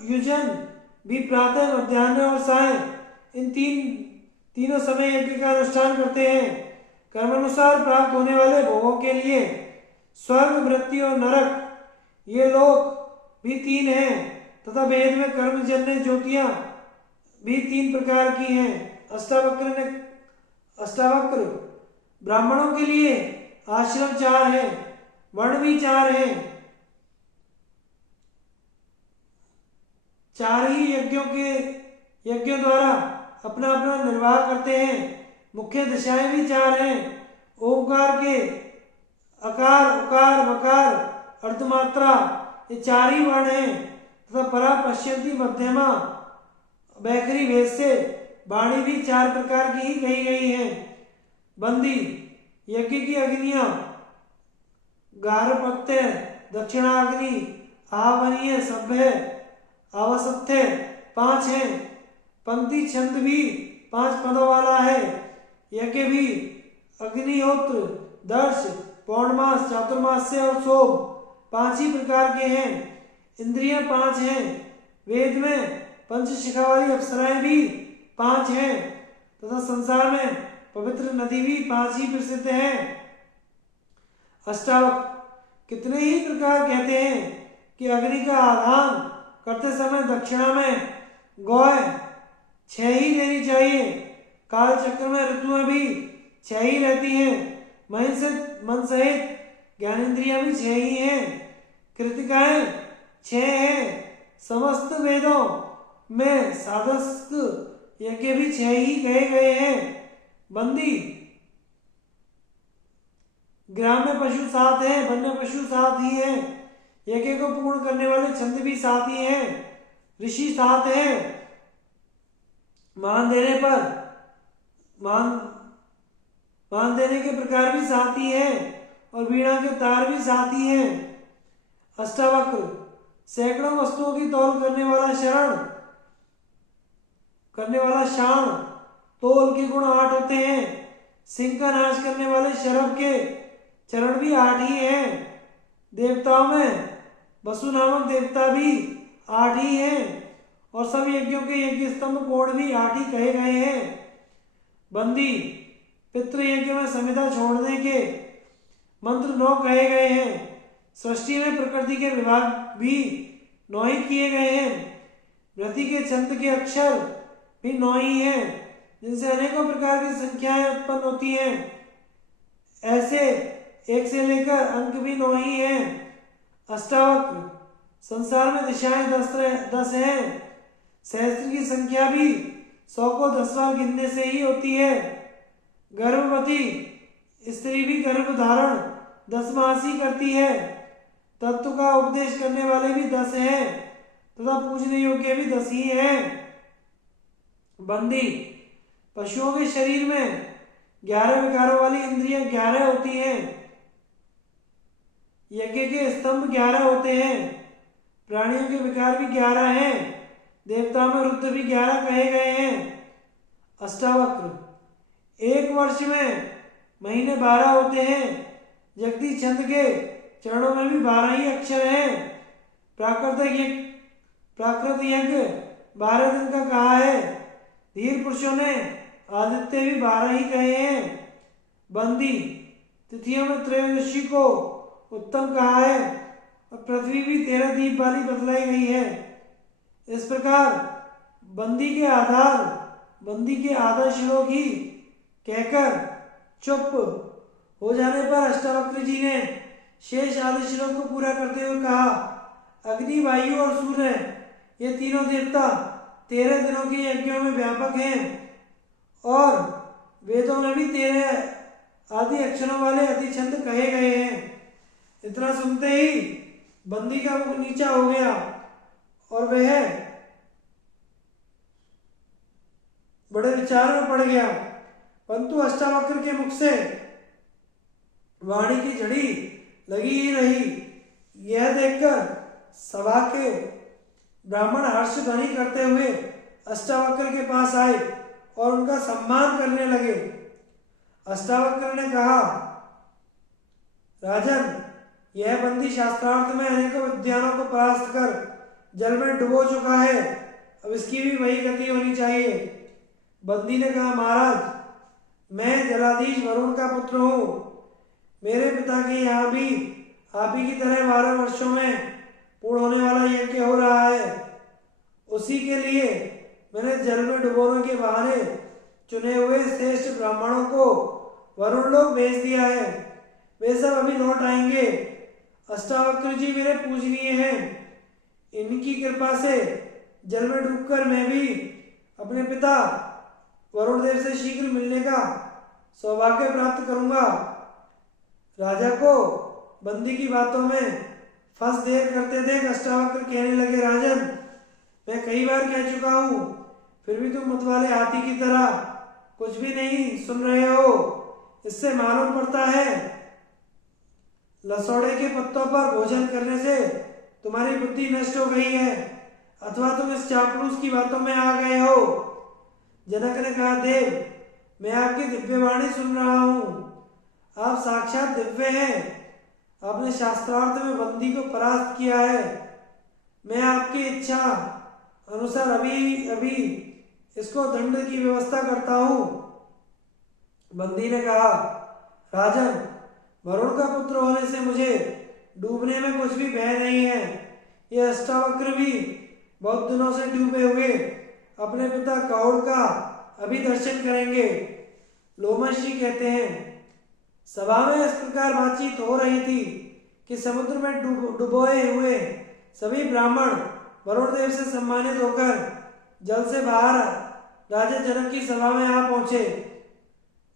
युजन भी प्रातः, मध्याह्न और साय इन तीनों समय यज्ञ का अनुष्ठान करते हैं। कर्मानुसार प्राप्त होने वाले भोगों के लिए स्वर्ग, मृत्यु और नरक ये लोक भी 3 हैं तथा वेद में कर्मजन्य ज्योतियां भी 3 प्रकार की हैं। अष्टावक्र, ब्राह्मणों के लिए आश्रम 4 हैं, वर्ण भी 4 हैं, 4 ही यज्ञों द्वारा अपना अपना निर्वाह करते हैं। मुख्य दिशाएं भी 4 हैं, ओंकार के अकार, उकार, मकार, अर्धमात्रा ये 4 ही वर्ण हैं तथा परा, पश्यंती, मध्यमा, बैखरी भेद से वाणी भी 4 प्रकार की ही कही गई है। बंदी, यज्ञ की अग्नियां गार्हपत्य, दक्षिणाग्नि, आहवनीय, सभ्य, आवसत्य 5 है। पंक्ति छंद भी 5 पदों वाला है। यज्ञ भी अग्निहोत्र, दर्श, पौर्णमास, चातुर्मास्य और सोम 5 ही प्रकार के हैं। इंद्रियां 5 हैं। वेद में पंचशिखा वाली अप्सराएं भी 5 हैं तथा संसार में पवित्र नदी भी 5 ही प्रसिद्ध है। अष्टावक्र कितने ही प्रकार कहते हैं कि अग्नि का आधान करते समय दक्षिणा में गौय 6 ही देनी चाहिए। काल चक्र में ऋतुएं भी 6 ही रहती हैं। मन सहित ज्ञानेन्द्रियां भी 6 ही हैं। कृतिकाएं 6 हैं। समस्त वेदों में साधक यज्ञ भी 6 ही कहे गए हैं। बंदी ग्राम्य पशु 7 हैं, वन्य पशु 7 ही हैं। यज्ञ को पूर्ण करने वाले छंद भी 7 ही हैं। ऋषि 7 हैं। मान देने के प्रकार भी 7 ही हैं और वीणा के तार भी 7 ही हैं। अष्टावक्र सैकड़ों वस्तुओं की तौल करने वाला शाण, तोल के गुण 8 होते हैं। सिंह का नाश करने वाले शरभ के चरण भी 8 ही हैं। देवताओं में वसु नामक देवता भी 8 ही हैं और सब यज्ञों के यज्ञ स्तंभ कोण भी 8 ही कहे गए हैं। बंदी पितृ यज्ञ में संविदा छोड़ने के मंत्र 9 कहे गए हैं। सृष्टि में प्रकृति के विभाग भी 9 ही किए गए हैं। व्रति के छंद के अक्षर भी 9 ही हैं जिनसे अनेकों प्रकार की संख्याएं उत्पन्न होती हैं। ऐसे 1 से लेकर अंक भी 9 ही हैं। अष्टावक्र संसार में दिशाएं 10 हैं। सहस्त्र की संख्या भी 100 को 10 बार गिनने से ही होती है। गर्भवती स्त्री भी गर्भ धारण 10 मास ही करती है। तत्व का उपदेश करने वाले भी 10 हैं तथा पूजने योग्य भी 10 ही हैं। बंदी पशुओं के शरीर में 11 विकारों वाली इंद्रियां 11 होती हैं। यज्ञ के स्तंभ 11 होते हैं। प्राणियों के विकार भी 11 हैं। देवताओं में रुद्र भी 11 कहे गए हैं। अष्टावक्र 1 वर्ष में महीने 12 होते हैं। जगती छंद के चरणों में भी 12 ही अक्षर हैं। प्राकृत यज्ञ 12 दिन का कहा है। धीर पुरुषों ने आदित्य भी 12 ही कहे हैं। बंदी तिथियों में त्रयोदशी को उत्तम कहा है और पृथ्वी भी 13 दीप वाली बतलाई गई है। इस प्रकार बंदी के आधा श्लोक ही कहकर चुप हो जाने पर अष्टावक्र जी ने शेष आधे श्लोक को पूरा करते हुए कहा, अग्नि, वायु और सूर्य ये तीनों देवता 13 दिनों के यज्ञों में व्यापक हैं और वेदों में भी 13 आदि अक्षरों वाले अधिछंद कहे गए हैं। इतना सुनते ही बंदी का मुख नीचा हो गया और वह बड़े विचार में पड़ गया, परंतु अष्टावक्र के मुख से वाणी की झड़ी लगी ही रही। यह देखकर सभा के ब्राह्मण हर्ष ध्वनि करते हुए अष्टावक्र के पास आए और उनका सम्मान करने लगे। अष्टावक्र ने कहा, राजन, यह बंदी शास्त्रार्थ में अनेकों विद्वानों को परास्त कर जल में डुबो चुका है। अब इसकी भी वही गति होनी चाहिए। बंदी ने कहा, महाराज, मैं जलाधीश वरुण का पुत्र हूँ। मेरे पिता के यहाँ भी आप ही की तरह 12 वर्षों में पूर्ण होने वाला यज्ञ हो रहा है। उसी के लिए मैंने जल में डुबोने के बहाने चुने हुए श्रेष्ठ ब्राह्मणों को वरुण लोक भेज दिया है। वे सब अभी लौट आएंगे। अष्टावक्र जी मेरे पूजनीय हैं। इनकी कृपा से जल में डूबकर मैं भी अपने पिता वरुण देव से शीघ्र मिलने का सौभाग्य प्राप्त करूंगा। राजा को बंदी की बातों में फंस देर करते देख अष्टावक्र कहने लगे, राजन, मैं कई बार कह चुका हूँ, फिर भी तुम मतवाले हाथी की तरह कुछ भी नहीं सुन रहे हो। इससे मालूम पड़ता है लसोड़े के पत्तों पर भोजन करने से तुम्हारी बुद्धि नष्ट हो गई है। अथवा तुम इस चापलूस की बातों में आ गए हो? जनक ने कहा, देव, मैं आपकी दिव्य वाणी सुन रहा हूँ। आप साक्षात दिव्य हैं। आपने शास्त्रार्थ में बंदी को परास्त किया है। मैं आपकी इच्छा अनुसार अभी अभी इसको दंड की व्यवस्था करता हूँ। बंदी ने कहा, राजन, वरुण का पुत्र होने से मुझे डूबने में कुछ भी भय नहीं है। ये अष्टावक्र भी बहुत दिनों से डूबे हुए अपने पिता कौड़ का अभी दर्शन करेंगे। लोमश जी कहते हैं, सभा में इस प्रकार बातचीत हो रही थी कि समुद्र में डुबोए हुए सभी ब्राह्मण वरुण देव से सम्मानित होकर जल से बाहर राजा जनक की सभा में आ पहुंचे।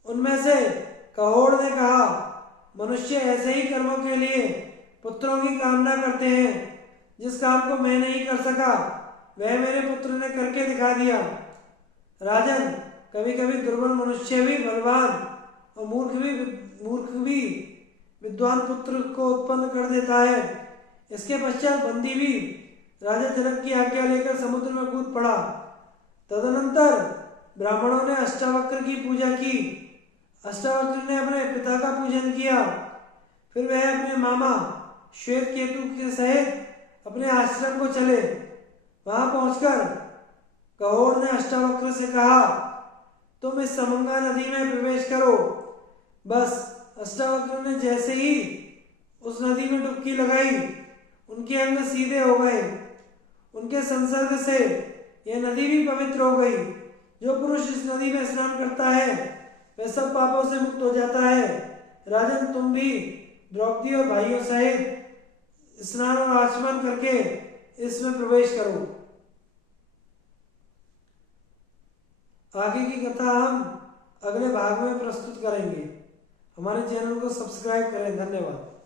उनमें से कहोड़ ने कहा, मनुष्य ऐसे ही कर्मों के लिए पुत्रों की कामना करते हैं। जिस काम को मैं नहीं कर सका वह मेरे पुत्र ने करके दिखा दिया। राजन, कभी कभी दुर्बल मनुष्य भी बलवान और मूर्ख भी विद्वान पुत्र को उत्पन्न कर देता है। इसके पश्चात बंदी भी राजा जनक की आज्ञा लेकर समुद्र में कूद पड़ा। तदनंतर ब्राह्मणों ने अष्टावक्र की पूजा की। अष्टावक्र ने अपने पिता का पूजन किया। फिर वह अपने मामा श्वेत केतु के सहित अपने आश्रम को चले। वहां पहुंचकर कहोड़ ने अष्टावक्र से कहा, तुम इस समंगा नदी में प्रवेश करो। बस अष्टावक्र ने जैसे ही उस नदी में डुबकी लगाई, उनके अंग सीधे हो गए। उनके संसर्ग से यह नदी भी पवित्र हो गई। जो पुरुष इस नदी में स्नान करता है वह सब पापों से मुक्त हो जाता है। राजन, तुम भी द्रौपदी और भाइयों सहित स्नान और आचमन करके इसमें प्रवेश करो। आगे की कथा हम अगले भाग में प्रस्तुत करेंगे। हमारे चैनल को सब्सक्राइब करें। धन्यवाद।